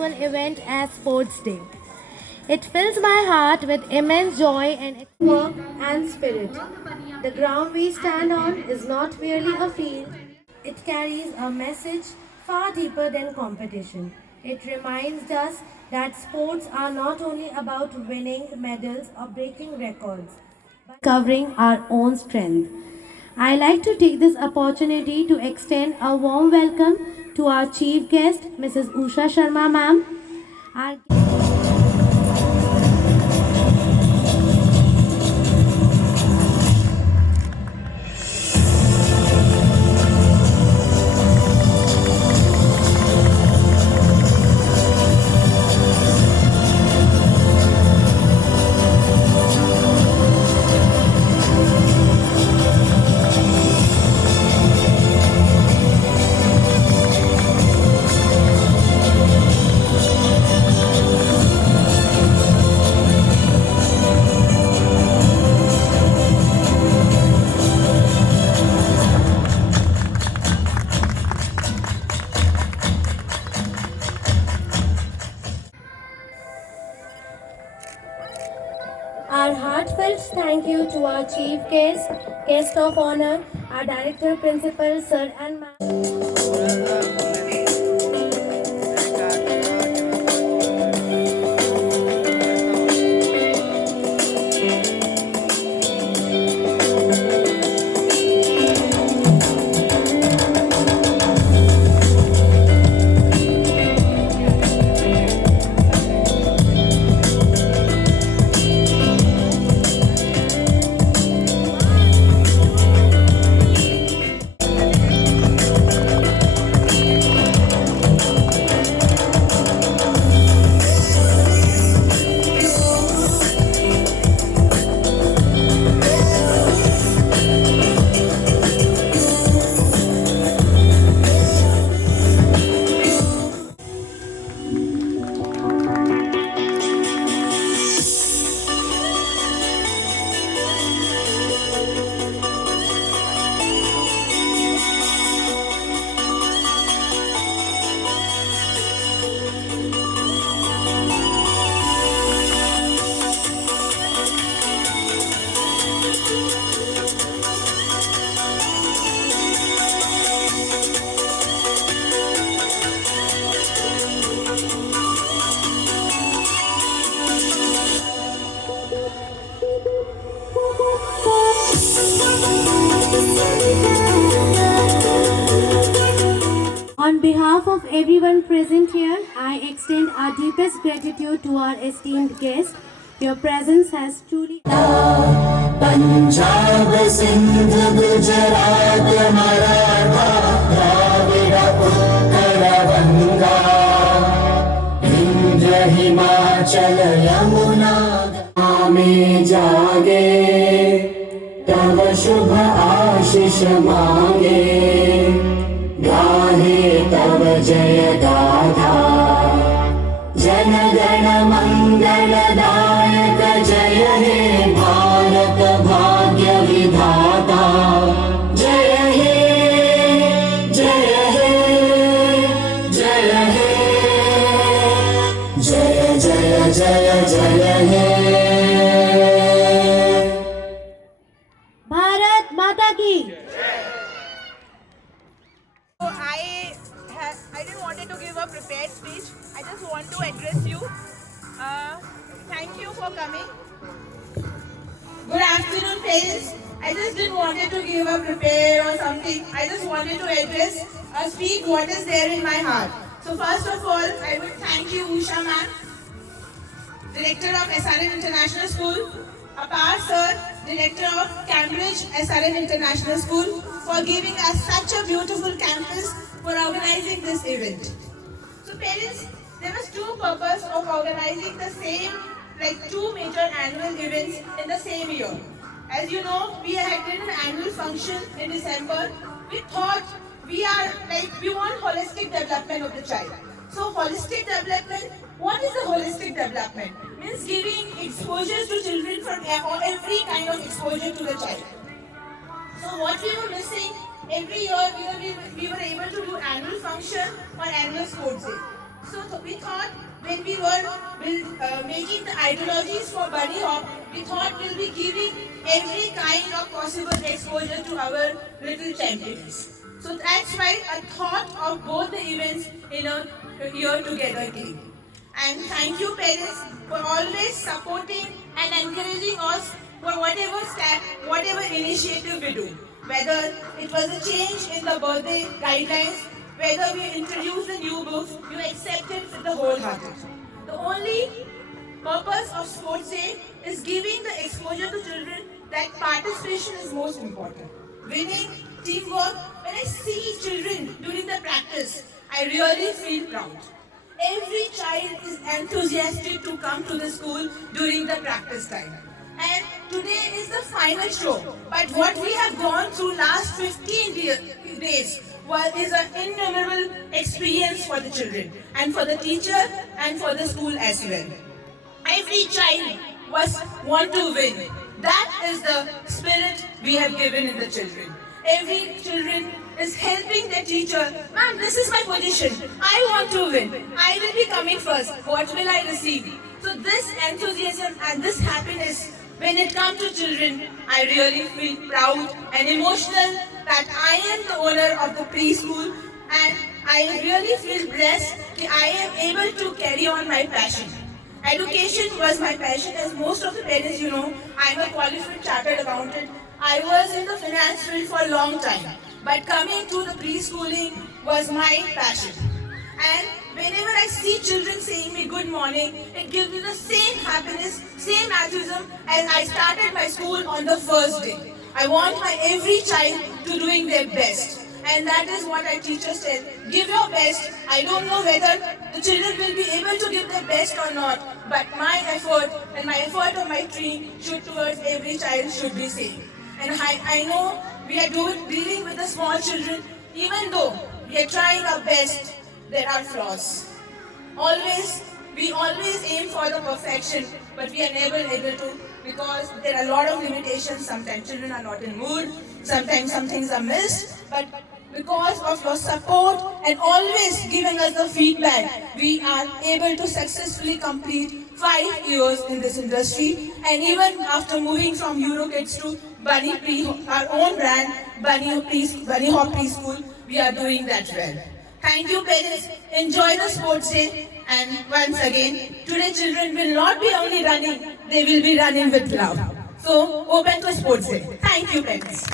annual event as Sports Day. It fills my heart with immense joy and work and spirit. The ground we stand on is not merely a field, it carries a message far deeper than competition. It reminds us that sports are not only about winning medals or breaking records, but covering our own strength. I like to take this opportunity to extend a warm welcome to our chief guest, Mrs. Usha Sharma ma'am. Our Our heartfelt thank you to our chief guest, guest of honor, our director, principal, sir and ma'am. On behalf of everyone present here, I extend our deepest gratitude to our esteemed guest. Your presence has truly Punjab Sindh Gujarat Maratha Dravid Utkal Ganga Vindhya Himachal Yamuna में जागे तव शुभ आशीष मांगे गाहे तव जय गाथा जन गण मंगलदायक जय हे भारत भाग्य विधाता जय हे जय हे जय हे जय जय जय जय हे भारत माता की So I didn't wanted to give a prepared speech. I just want to address you. Thank you for coming. Good afternoon, parents. I just didn't wanted to give a prepare or something. I just wanted to address or speak what is there in my heart. So first of all, I would thank you, Usha ma'am, Director of SRN International School, Apar sir, Director of Cambridge SRN International School, for giving us such a beautiful campus for organizing this event. So parents, there was two purpose of organizing the same, like two major annual events in the same year. As you know, we had did an annual function in December. We thought we want holistic development of the child. So holistic development, what is the holistic development? Means giving exposures to children from every kind of exposure to the child. So what we were missing, every year we were able to do annual function or annual sports day. So we thought when we were making the ideologies for Bunny Hop, we thought we'll be giving every kind of possible exposure to our little champions. So that's why I thought of both the events in a year together came. And thank you parents for always supporting and encouraging us for whatever step, whatever initiative we do. Whether it was a change in the birthday guidelines, whether we introduced the new books, you accepted with the wholehearted. The only purpose of Sports Day is giving the exposure to children that participation is most important. Winning, teamwork. When I see children during the practice, I really feel proud. Every child is enthusiastic to come to the school during the practice time. And today is the final show. But what we have gone through last 15 days is an innumerable experience for the children and for the teacher and for the school as well. Every child want to win. That is the spirit we have given in the children. Every children is helping their teacher. Ma'am, this is my position. I want to win. I will be coming first. What will I receive? So this enthusiasm and this happiness, when it comes to children, I really feel proud and emotional that I am the owner of the preschool, and I really feel blessed that I am able to carry on my passion. Education was my passion. As most of the parents you know, I am a qualified chartered accountant. I was in the finance field for a long time, but coming to the preschooling was my passion. And whenever I see children saying me good morning, it gives me the same happiness, same enthusiasm as I started my school on the first day. I want my every child to doing their best. And that is what our teachers said. Give your best. I don't know whether the children will be able to give their best or not, but my effort and my effort of my team should towards every child should be same. And I know we are dealing with the small children, even though we are trying our best, there are flaws. We always aim for the perfection, but we are never able to because there are a lot of limitations. Sometimes children are not in mood, sometimes some things are missed, but because of your support and always giving us the feedback, we are able to successfully complete 5 years in this industry. And even after moving from Eurokids to our own brand, Bunny Hop Preschool, we are doing that well. Thank you parents. Enjoy the Sports Day. And once again, today children will not be only running, they will be running with love. So, open to Sports Day. Thank you parents.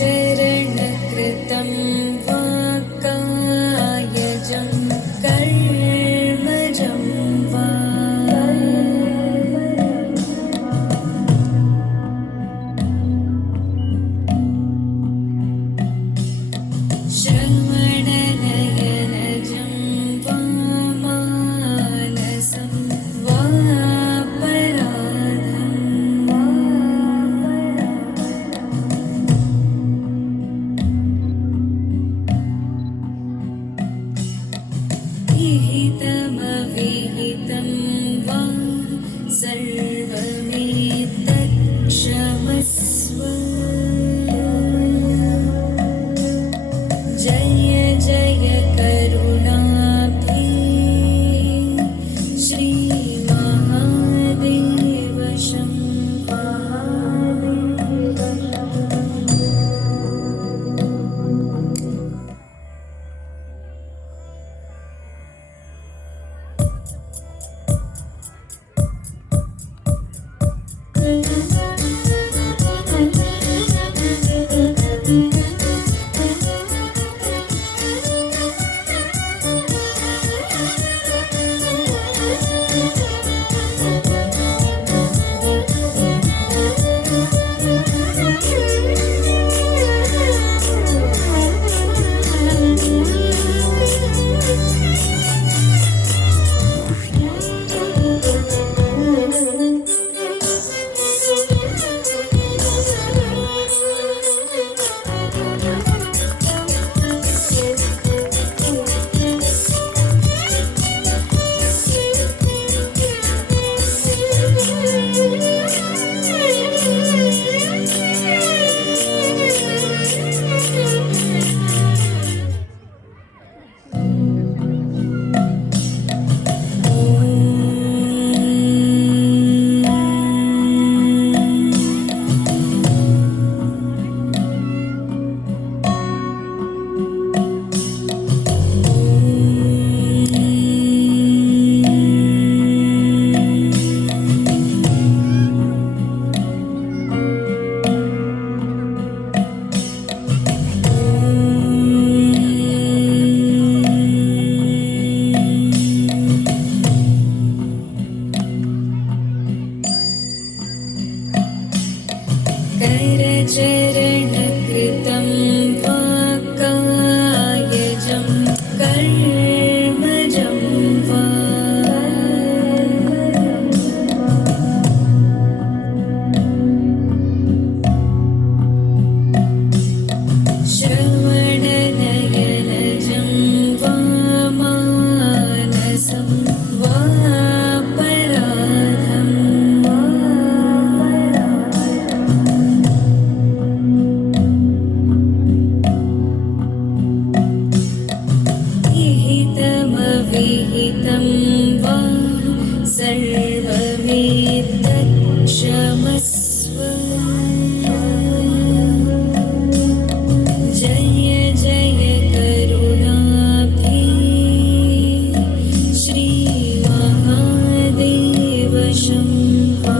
करचरणकृतं वा विहितं वा सर्वमेतत्क्षमस्व जय जय करुणाब्धे श्रीमहादेव Shambho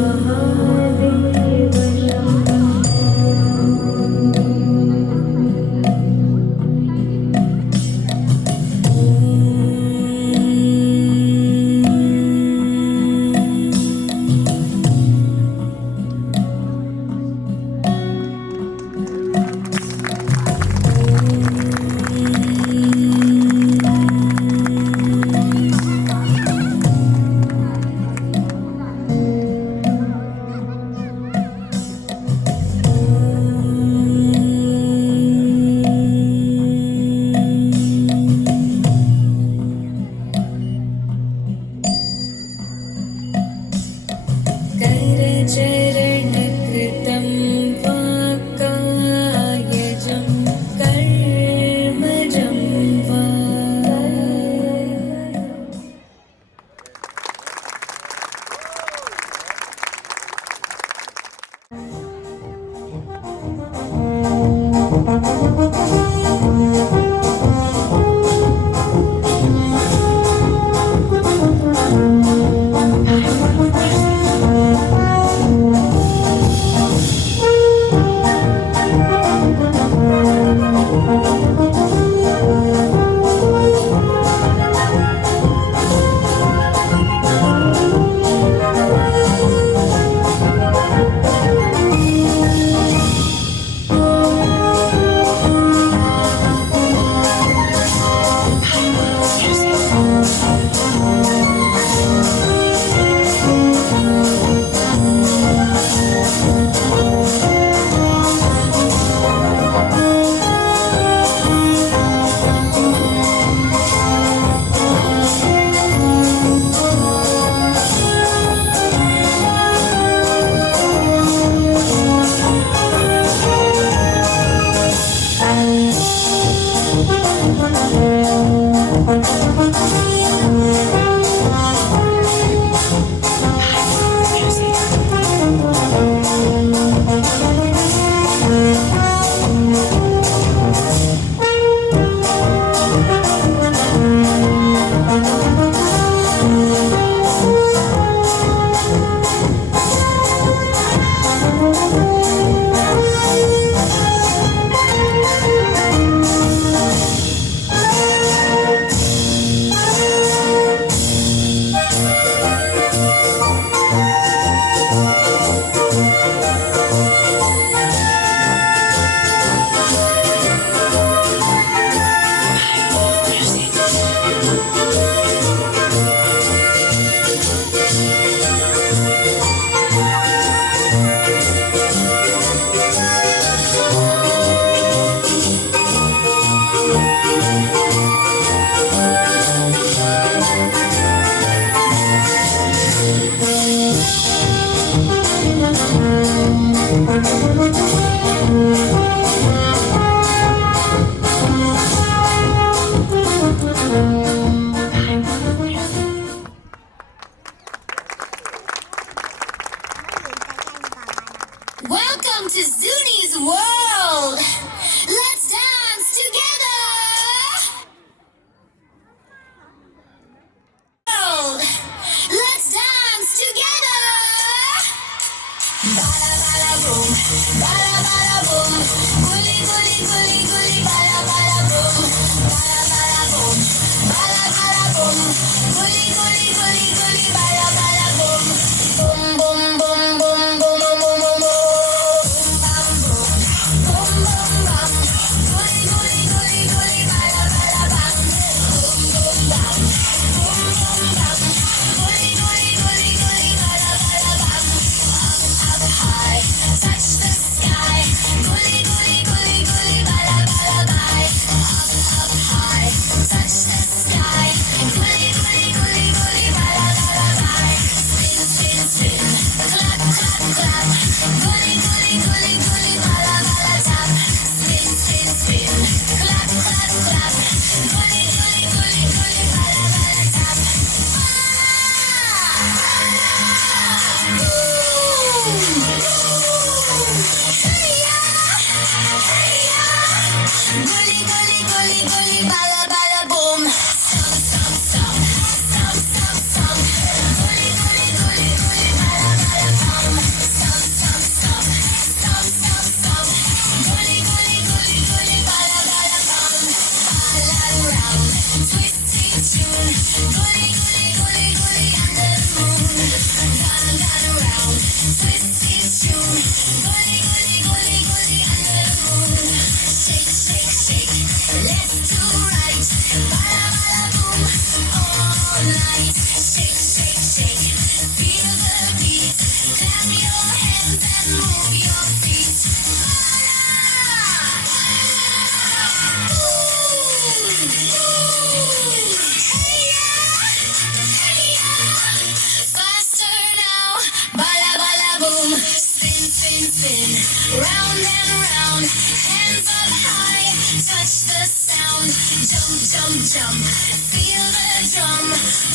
the sound. Jump, jump, jump, feel the drum.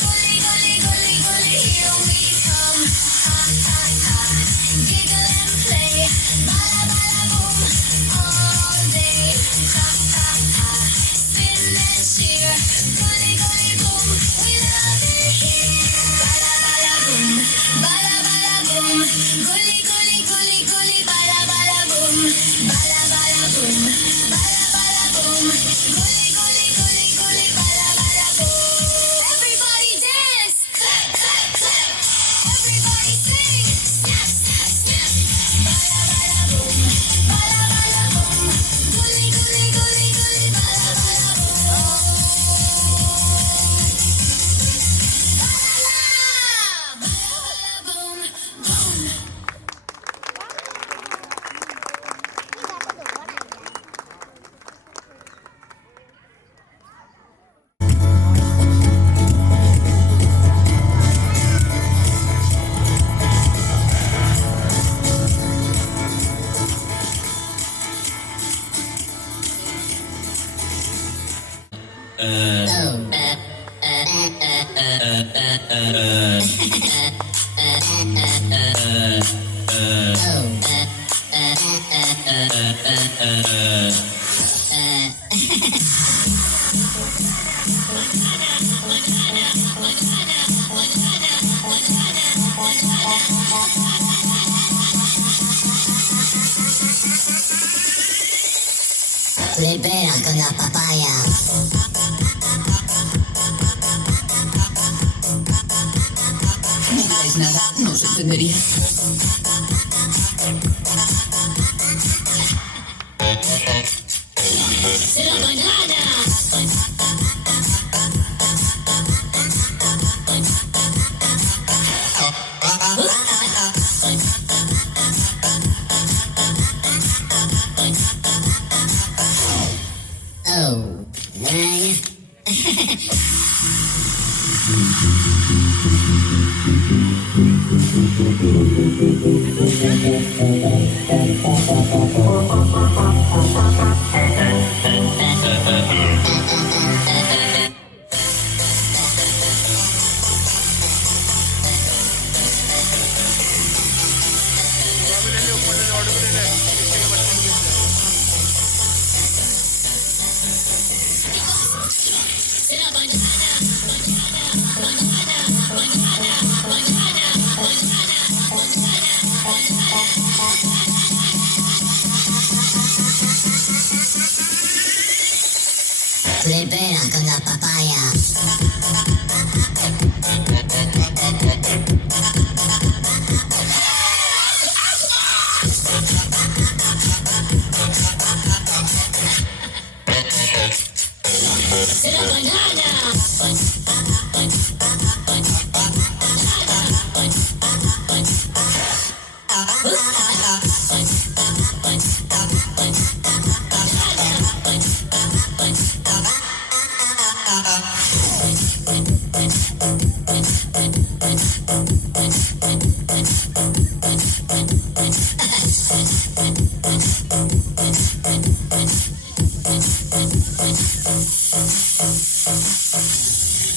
Gully, gully, gully, gully, here we come. Ha, ha, ha, giggle and play. Bala, bala, boom, all day. Ha, ha, ha, spin and cheer. Gully, gully, boom, we love it here. Bala, bala, boom, bala, bala, boom. Gully, gully, gully, gully, bala, bala, boom. Bala, bala, boom, bala, bala, boom. Gully, gully, gully, gully, bala, bala, boom. Everybody dance, clap, clap, clap. Everybody sing, snap, snap, snap. Bala, bala, boom, bala, bala, boom. Gully, gully, gully, gully, bala, bala, boom. Bala, bala, boom, boom. Libera con la papaya. No digáis nada, no se entendería. Oh, man. Libera con la papaya.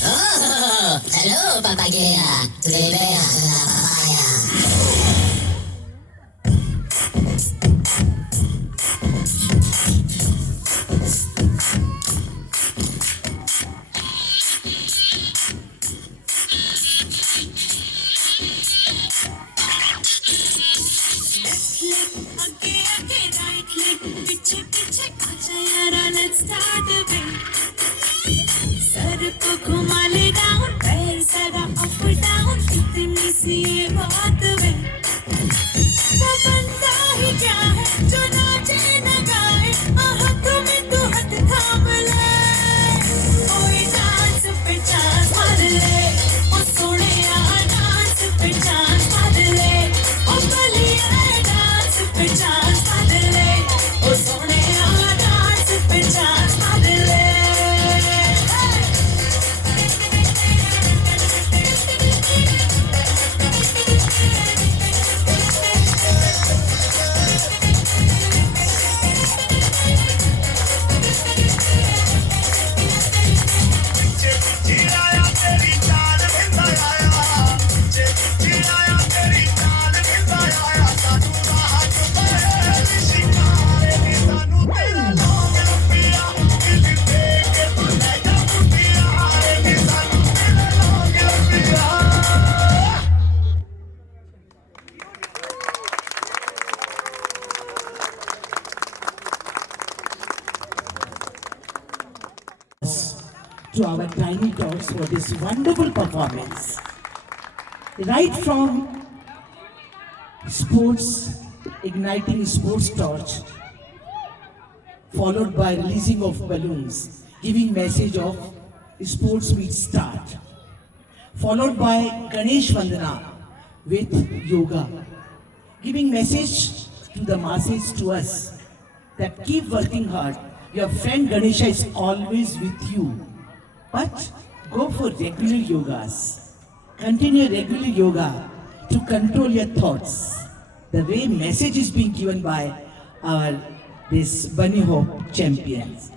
Oh, hello, papaya. Tu libera con la papaya. आगे आगे right leg पीछे पीछे आजा यारा let's start the beat सर को घुमा lay down पैर जरा अप डाउन इतनी सी ये बात वे वो बंदा ही क्या है जो नाचे न गाए हाथ में तू हाथ थाम ले ओए डांस पे चांस मार ले ओ सोने डांस पे चांस मार ले ओ बलिया डांस पे चांस मार ले ओ सोने डांस पे चांस मार to our tiny tots for this wonderful performance. Right from sports, igniting sports torch, followed by releasing of balloons, giving message of sports meet start, followed by Ganesh Vandana with yoga, giving message to the masses, to us, that keep working hard. Your friend Ganesha is always with you, but go for regular yogas. Continue regular yoga to control your thoughts. The way message is being given by our this Bunny Hop champions.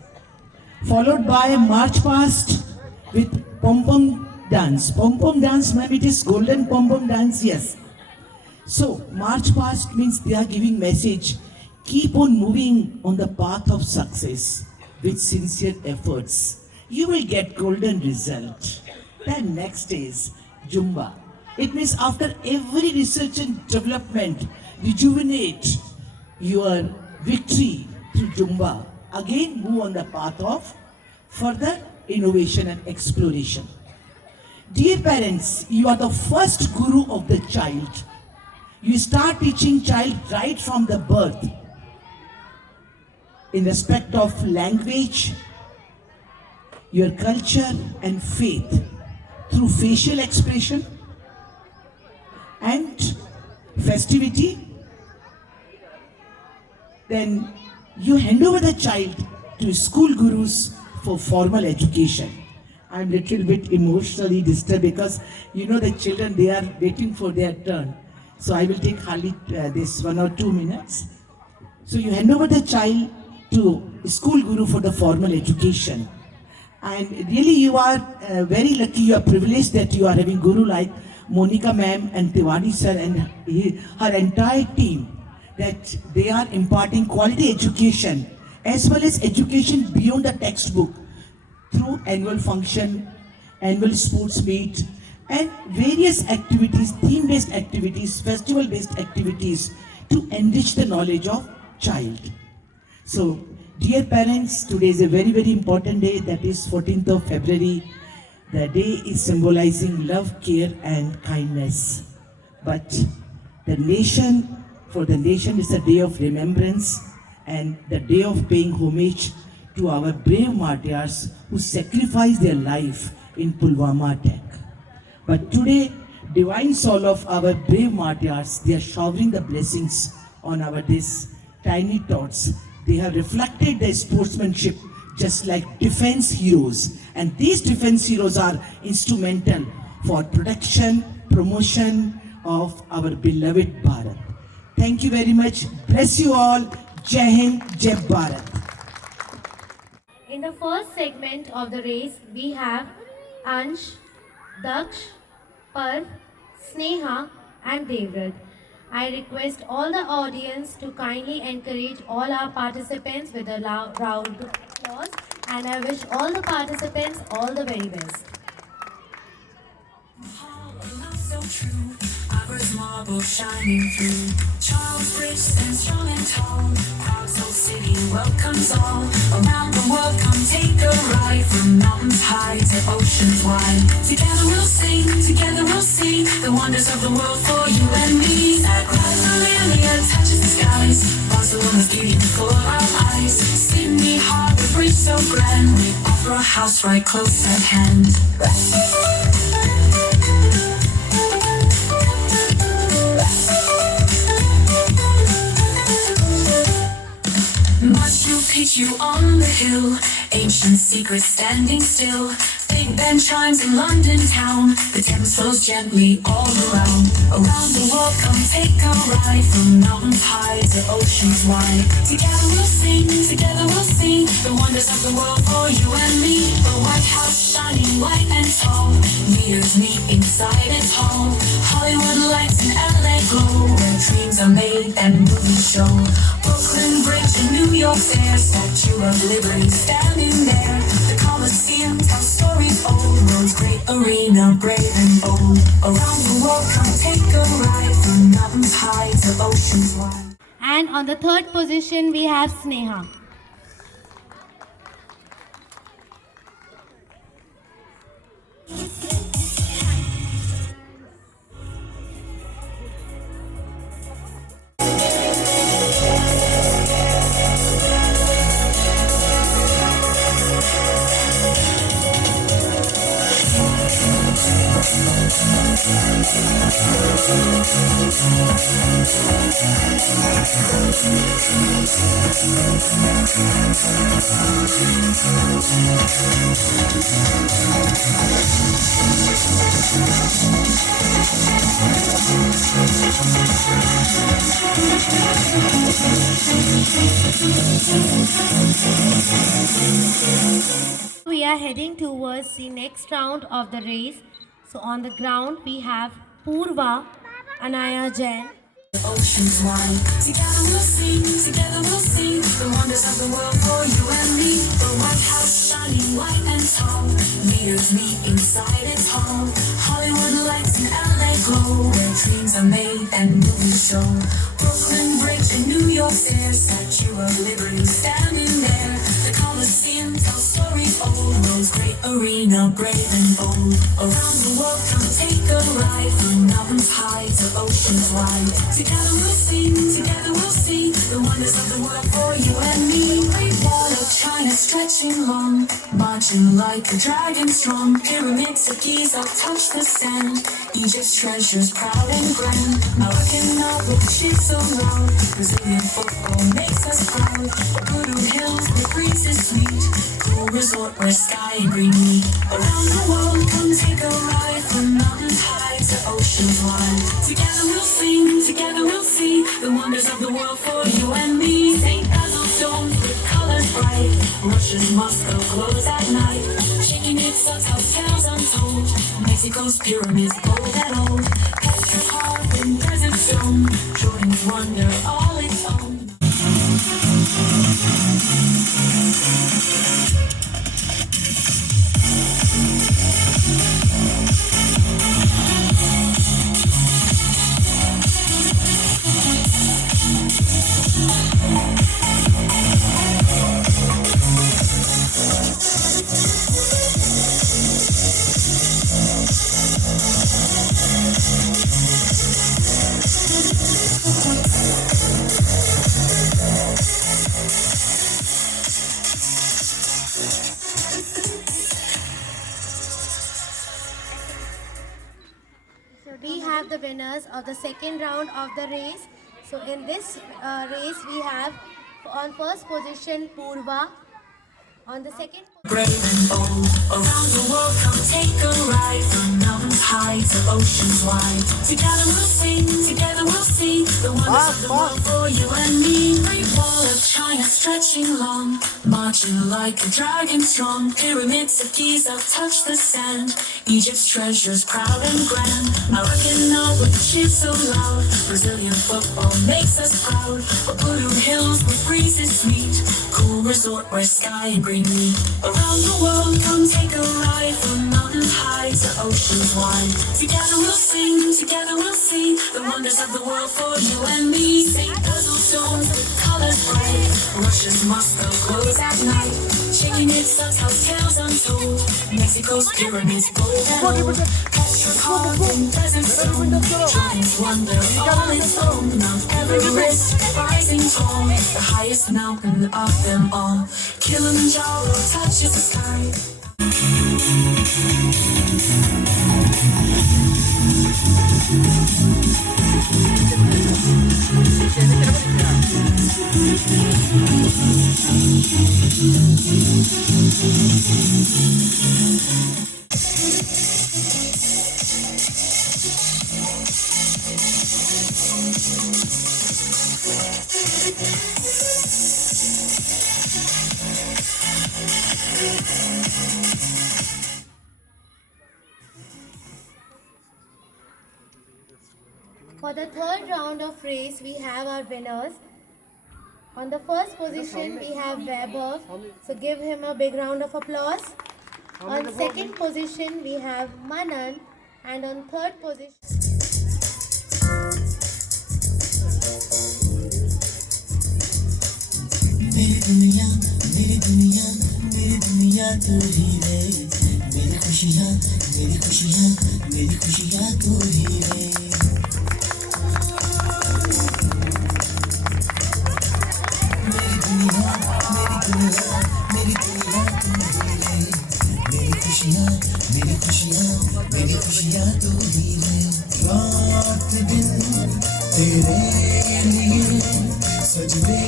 Followed by march past with pom pom dance. Pom pom dance, ma'am, it is golden pom pom dance, yes. So march past means they are giving message. Keep on moving on the path of success with sincere efforts. You will get golden result. Then next is Zumba. It means after every research and development, rejuvenate your victory through Zumba. Again, move on the path of further innovation and exploration. Dear parents, you are the first guru of the child. You start teaching child right from the birth in respect of language, your culture and faith through facial expression and festivity. Then you hand over the child to school gurus for formal education. I'm little bit emotionally disturbed because you know the children, they are waiting for their turn. So I will take hardly this 1 or 2 minutes. So you hand over the child to school guru for the formal education. And really you are very lucky, you are privileged that you are having guru like Monica ma'am and Tiwari sir and her entire team, that they are imparting quality education as well as education beyond the textbook through annual function, annual sports meet and various activities, theme-based activities, festival-based activities to enrich the knowledge of child. So, dear parents, today is a very, very important day, that is 14th of February. The day is symbolizing love, care and kindness. But the nation, for the nation is a day of remembrance and the day of paying homage to our brave martyrs who sacrificed their life in Pulwama attack. But today, divine soul of our brave martyrs, they are showering the blessings on our this tiny tots. They have reflected their sportsmanship just like defense heroes. And these defense heroes are instrumental for protection, promotion of our beloved Bharat. Thank you very much. Bless you all. Jai Hind, Jai Bharat. In the first segment of the race, we have Ansh, Daksh, Parv, Sneha and Devraj. I request all the audience to kindly encourage all our participants with a loud round of applause, and I wish all the participants all the very best. So true, Abra's marble shining through. Charles Bridge stands strong and tall. Proud Soul City welcomes all. Around the world, come take a ride. From mountains high to oceans wide. Together we'll sing, together we'll see the wonders of the world for you and me. Brasilia touches the skies. Barcelona's beauty before our eyes. Sydney Harbour Bridge so grand. With Opera House right close at hand. Machu Picchu on the hill, ancient secrets standing still. Big Ben chimes in London town, the Thames flows gently all around. Around the world, come take a ride, from mountains high to oceans wide. Together we'll sing, together we'll see the wonders of the world for you and me. The White House shining white and tall, leaders meet inside its hall. Hollywood lights and LA glow, where dreams are made and movies show. Brooklyn Bridge and New York Fair, Statue of Liberty standing there. The Coliseum tells stories old, Rome's great arena, brave and bold. Around the world, come take a ride, from mountains high to oceans wide. And on the third position, we have Sneha. We are heading towards the next round of the race. So on the ground we have Purva, Anaya Jain. Oceans wide, together we'll sing the wonders of the world for you and me. The White House shining white and tall, leaders meet inside its hall. Hollywood lights in LA glow, where dreams are made and movies show. Brooklyn Bridge and New York stairs, Statue of Liberty standing there. The Coliseum tells stories old, Rose Great Arena, brave and bold. Around the world, come take a ride from mountains high to oceans wide. Together we'll see the wonders of the world for you and me. Great Wall of China stretching long, marching like a dragon strong. Pyramids of Giza touch the sand, Egypt's treasures proud and grand. Moroccan art with cheers so loud, Brazilian football makes us proud. Voodoo Hills with breezes sweet, cool resort where sky and green meet. Around the world, come take a ride from mountains high to oceans wide. Together we'll see the wonders of the world for you and me. St. Basil's dome with colors bright, Russia's Moscow glows at night. Shaking its tells tales untold, Mexico's pyramids bold and old. Petra carved in desert stone, Jordan's wonder all its own. We have the winners of the second round of the race. So in this race we have on first position Purva, on the second Brave and bold, around the world, come take a ride from mountains high to oceans wide. Together we'll see the wonders of the world for you and me. Great Wall of China stretching long, marching like a dragon strong. Pyramids of Giza touch the sand, Egypt's treasures proud and grand. Moroccan art with cheers so loud, Brazilian football makes us proud. Voodoo Hills with breezes sweet, cool resort where sky and green meet. Around the world, come take a ride from mountains high to oceans wide. Together we'll see the wonders of the world for you and me. St. Basil's dome with colors bright, Russia's Moscow glows at night. Shaking its tells tales untold, Mexico's pyramids bold and old. Petra carved in desert stone, giants wonder all its own. Mount Everest, rising tall, the highest mountain of them all. Kilimanjaro touches the sky. For the third round of race, we have our winners. On the first position, we have Weber. So give him a big round of applause. On second position, we have Manan. And on third position, मेरी दुनिया तू ही रे, मेरी खुशियाँ तू ही रे। मेरी दुनिया तू ही रे, मेरी खुशियाँ मेरी खुशियाँ तू ही है। रात दिन तेरे लिए सजदे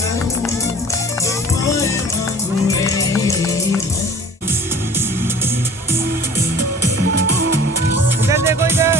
करूं, दुआएं मांगू रे। इधर देखो इधर।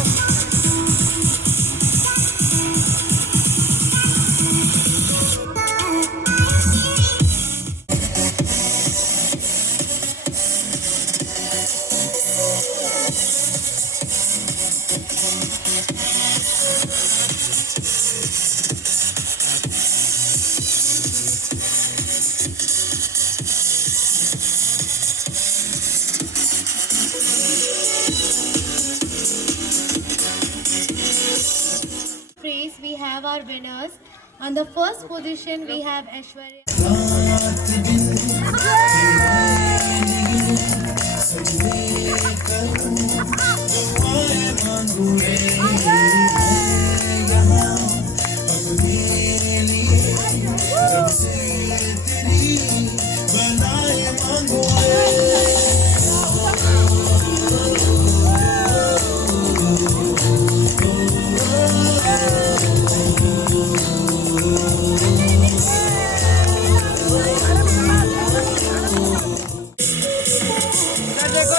Praise, we have our winners. On the first position, we have Aishwarya. रात दिन सजदे करूं, दुआएं मांगू रे। यहाँ अपने लिए रब से तेरी बनाए मांगू रे।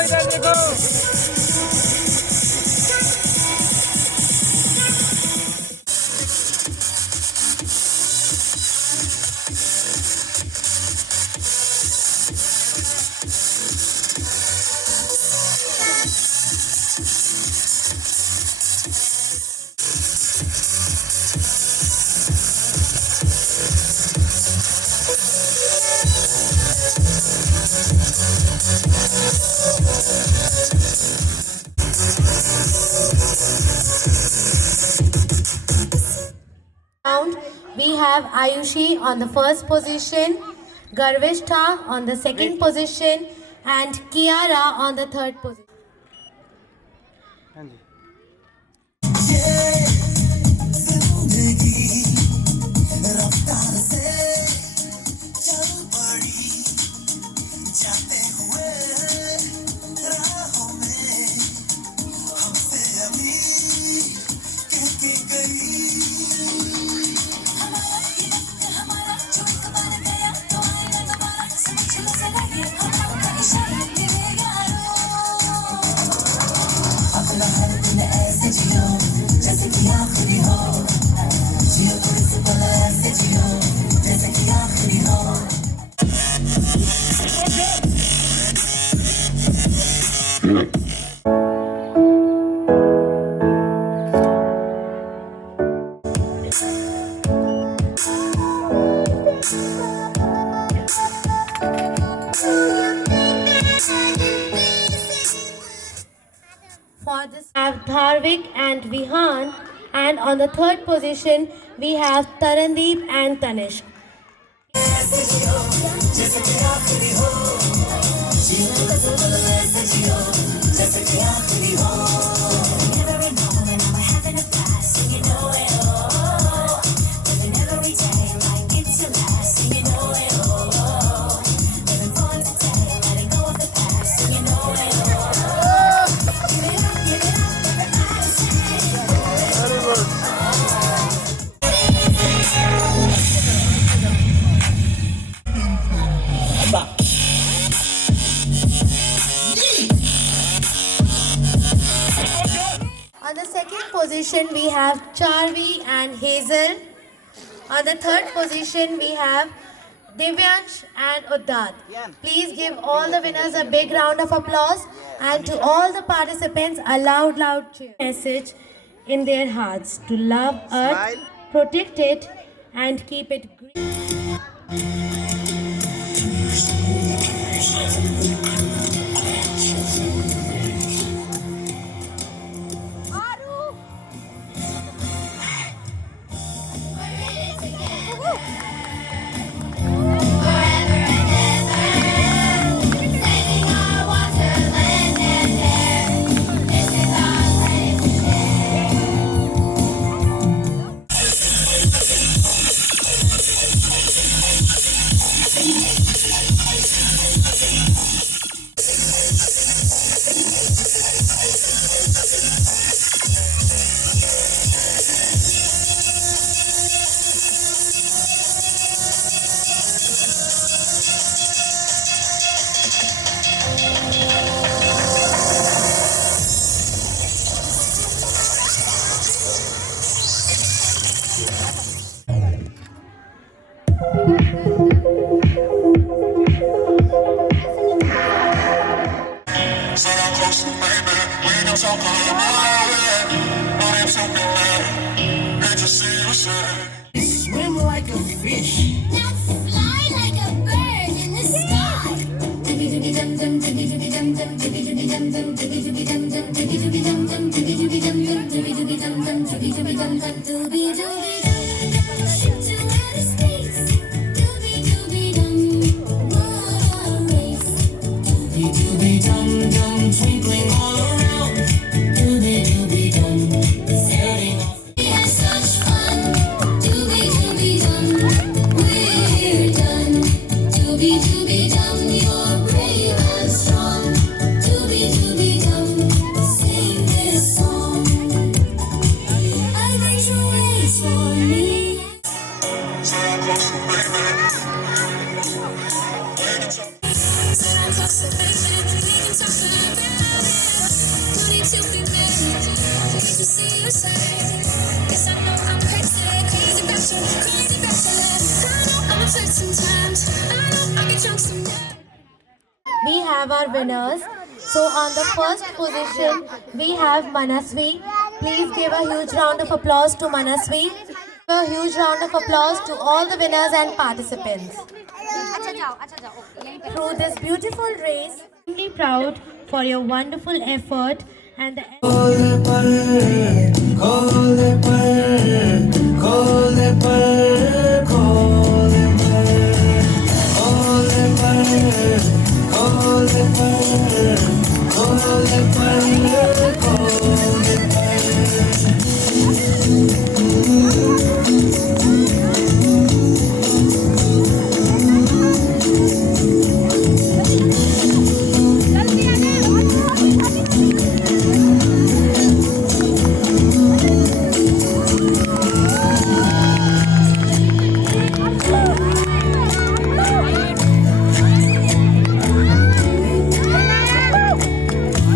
इधर देखो। Round, we have Ayushi on the first position, Garvishta on the second position, and Kiara on the third position. हाँ जी। रफ्तार से चल पड़ी, जाते हुए राहों में हमसे अभी कह के गई। हमारा जो कबार गया तो आएगा दोबारा, समझ लो जरा ये हमारा इशारा तेरे यारों। अपना हर दिन ऐसे जियो जैसे कि आखिरी हो, जियो थोड़े से पल ऐसे जियो जैसे कि आखिरी हो। For this, we have Dharvik and Vihan, and on the third position, we have Tarandeep and Tanishq. ऐसे जियो जैसे कि आखिरी हो, जियो थोड़े से पल ऐसे जियो जैसे कि आखिरी हो। Every moment I'm having a blast, and you know it all. Living every day like it's your last, and you know it all. Living for today, letting go of the past, and you know it all. Give it up, everybody say. Very good. On the second position, we have Charvi and Hazel. On the third position, we have Divyansh and Uddat. Please give all the winners a big round of applause, and to all the participants a loud cheer. Message in their hearts to love Earth, protect it, and keep it green. closer, baby. When I'm so cold, my name's so cold. Can't you see what's up? Swim like a fish. Now fly like a bird in the sky. Dibby dibby dum dum, dibby dibby dum dum, dibby dibby dum dum, dibby dibby dum dum, dibby dibby dum dum, dibby dibby dum dum, dibby dibby dum dum, dibby dibby dum dum, dooby dooby dum. Ship to outer space. Dooby dooby dum. What a race. Dooby dooby dum dum, twinkling all around. Dooby dooby dum, setting off. We had such fun. Dooby dooby dum. We're done. Dooby dooby dum. You're brave and strong. Dooby dooby dum. Sing this song. Adventure waits for me. So closer, baby. When I'm so Sit on closer, baby. We can talk about it. No need to be mad. Can't you see your side? Guess I know I'm crazy, crazy about you, crazy about your love. I know I'm upset sometimes. I know I get drunk sometimes. We have our winners. So on the first position, we have Manasvi. Please give a huge round of applause to Manasvi. A huge round of applause to all the winners and participants. Through this beautiful race, I'm extremely proud for your wonderful effort and the Khole par, khole par, khole par, khole par, khole par, khole par, khole par.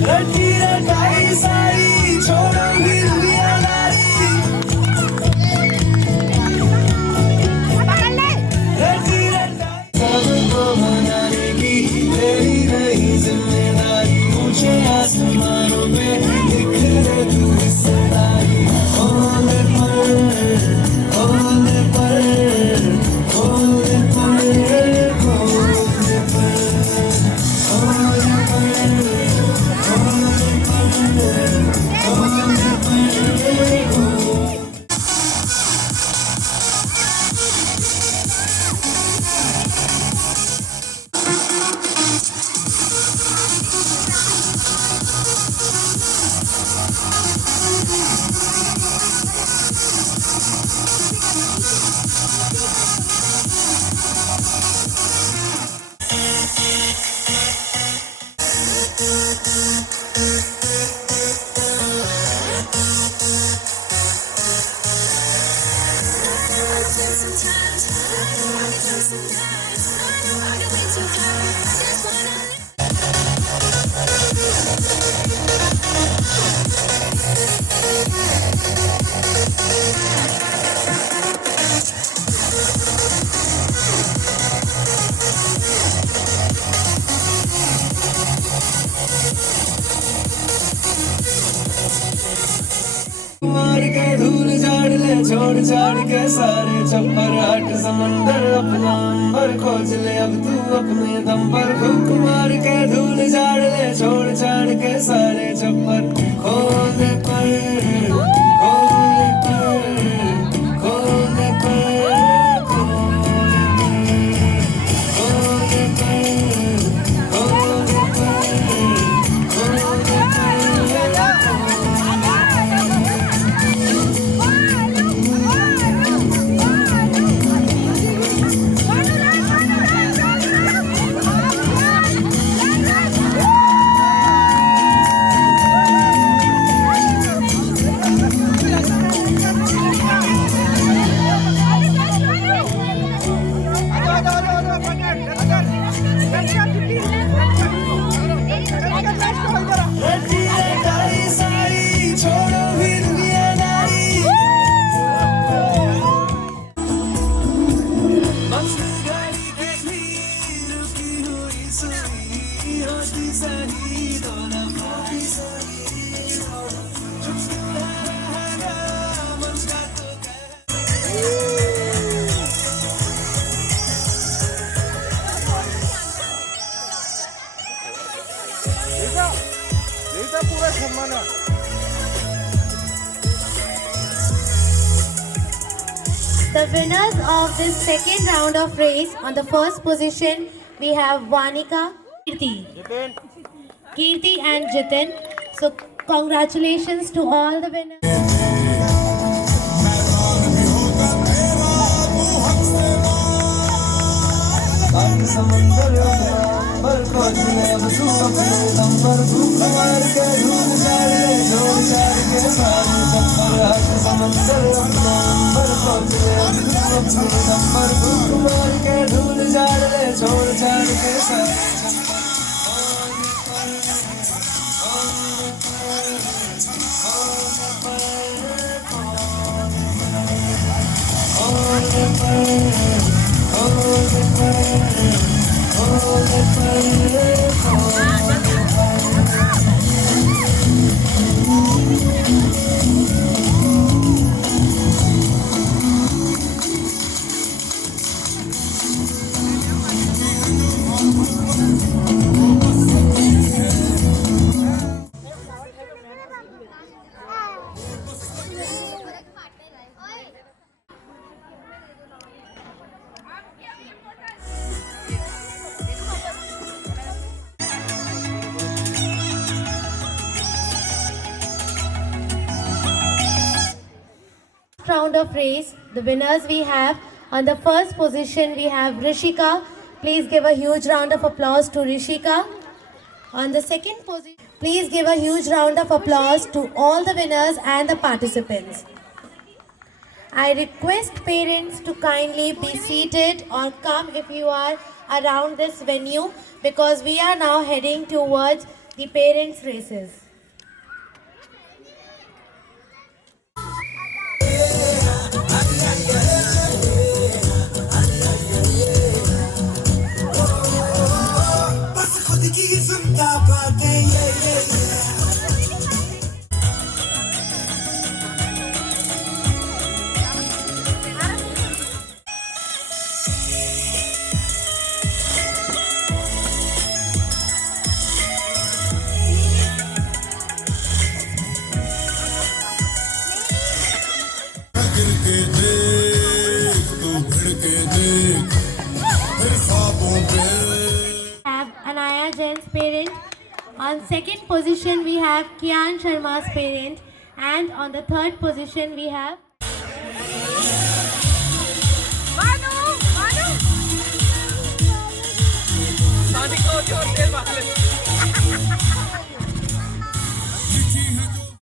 लड़की लड़ाई सारी छोड़ो फिर दुनियादारी लड़की लड़ाई सबको मनाने की तेरी नहीं जिम्मेदारी ऊंचे आसमानों पे दिखरे तू हिस्सेदारी खोले पर खोले पर खोले पर खोले Sometimes I know I get drunk sometimes. I know I get way too high. I just wanna. मार के धूल झाड़ ले छोड़ छाड़ के सारे छप्पर हट समंदर अपना अंबर खोज ले अब तू अपने दम पर फूक मार के धूल झाड़ ले छोड़ छाड़ के सारे छप्पर खोले पर खोले पर खोले पर खोले पर खोले लड़की लड़ाई सारी छोड़ो फिर दुनियादारी बस गाड़ी के लिए रुकी हुई सुई होती सही दो दफा पूरा सम्मान है The winners of this second round of race, on the first position we have Vanika, Kirti and Jitin. So congratulations to all the winners. आज समंदर पर खोज ले अब तू अपने दम पर भूख मार के ढूंढ चार ले छोड़ चार के सारे चक्कर आज समंदर अपना पर खोज ले अब तू अपने दम पर भूख मार के ढूंढ चार ले छोड़ चार के सारे Round of race, the winners we have, on the first position we have Rishika. Please give a huge round of applause to Rishika. On the second position, please give a huge round of applause to all the winners and the participants. I request parents to kindly be seated or come if you are around this venue, because we are now heading towards the parents' races. Have Anaya Jain's parent. On second position we have Kian Sharma's parent, and on the third position we have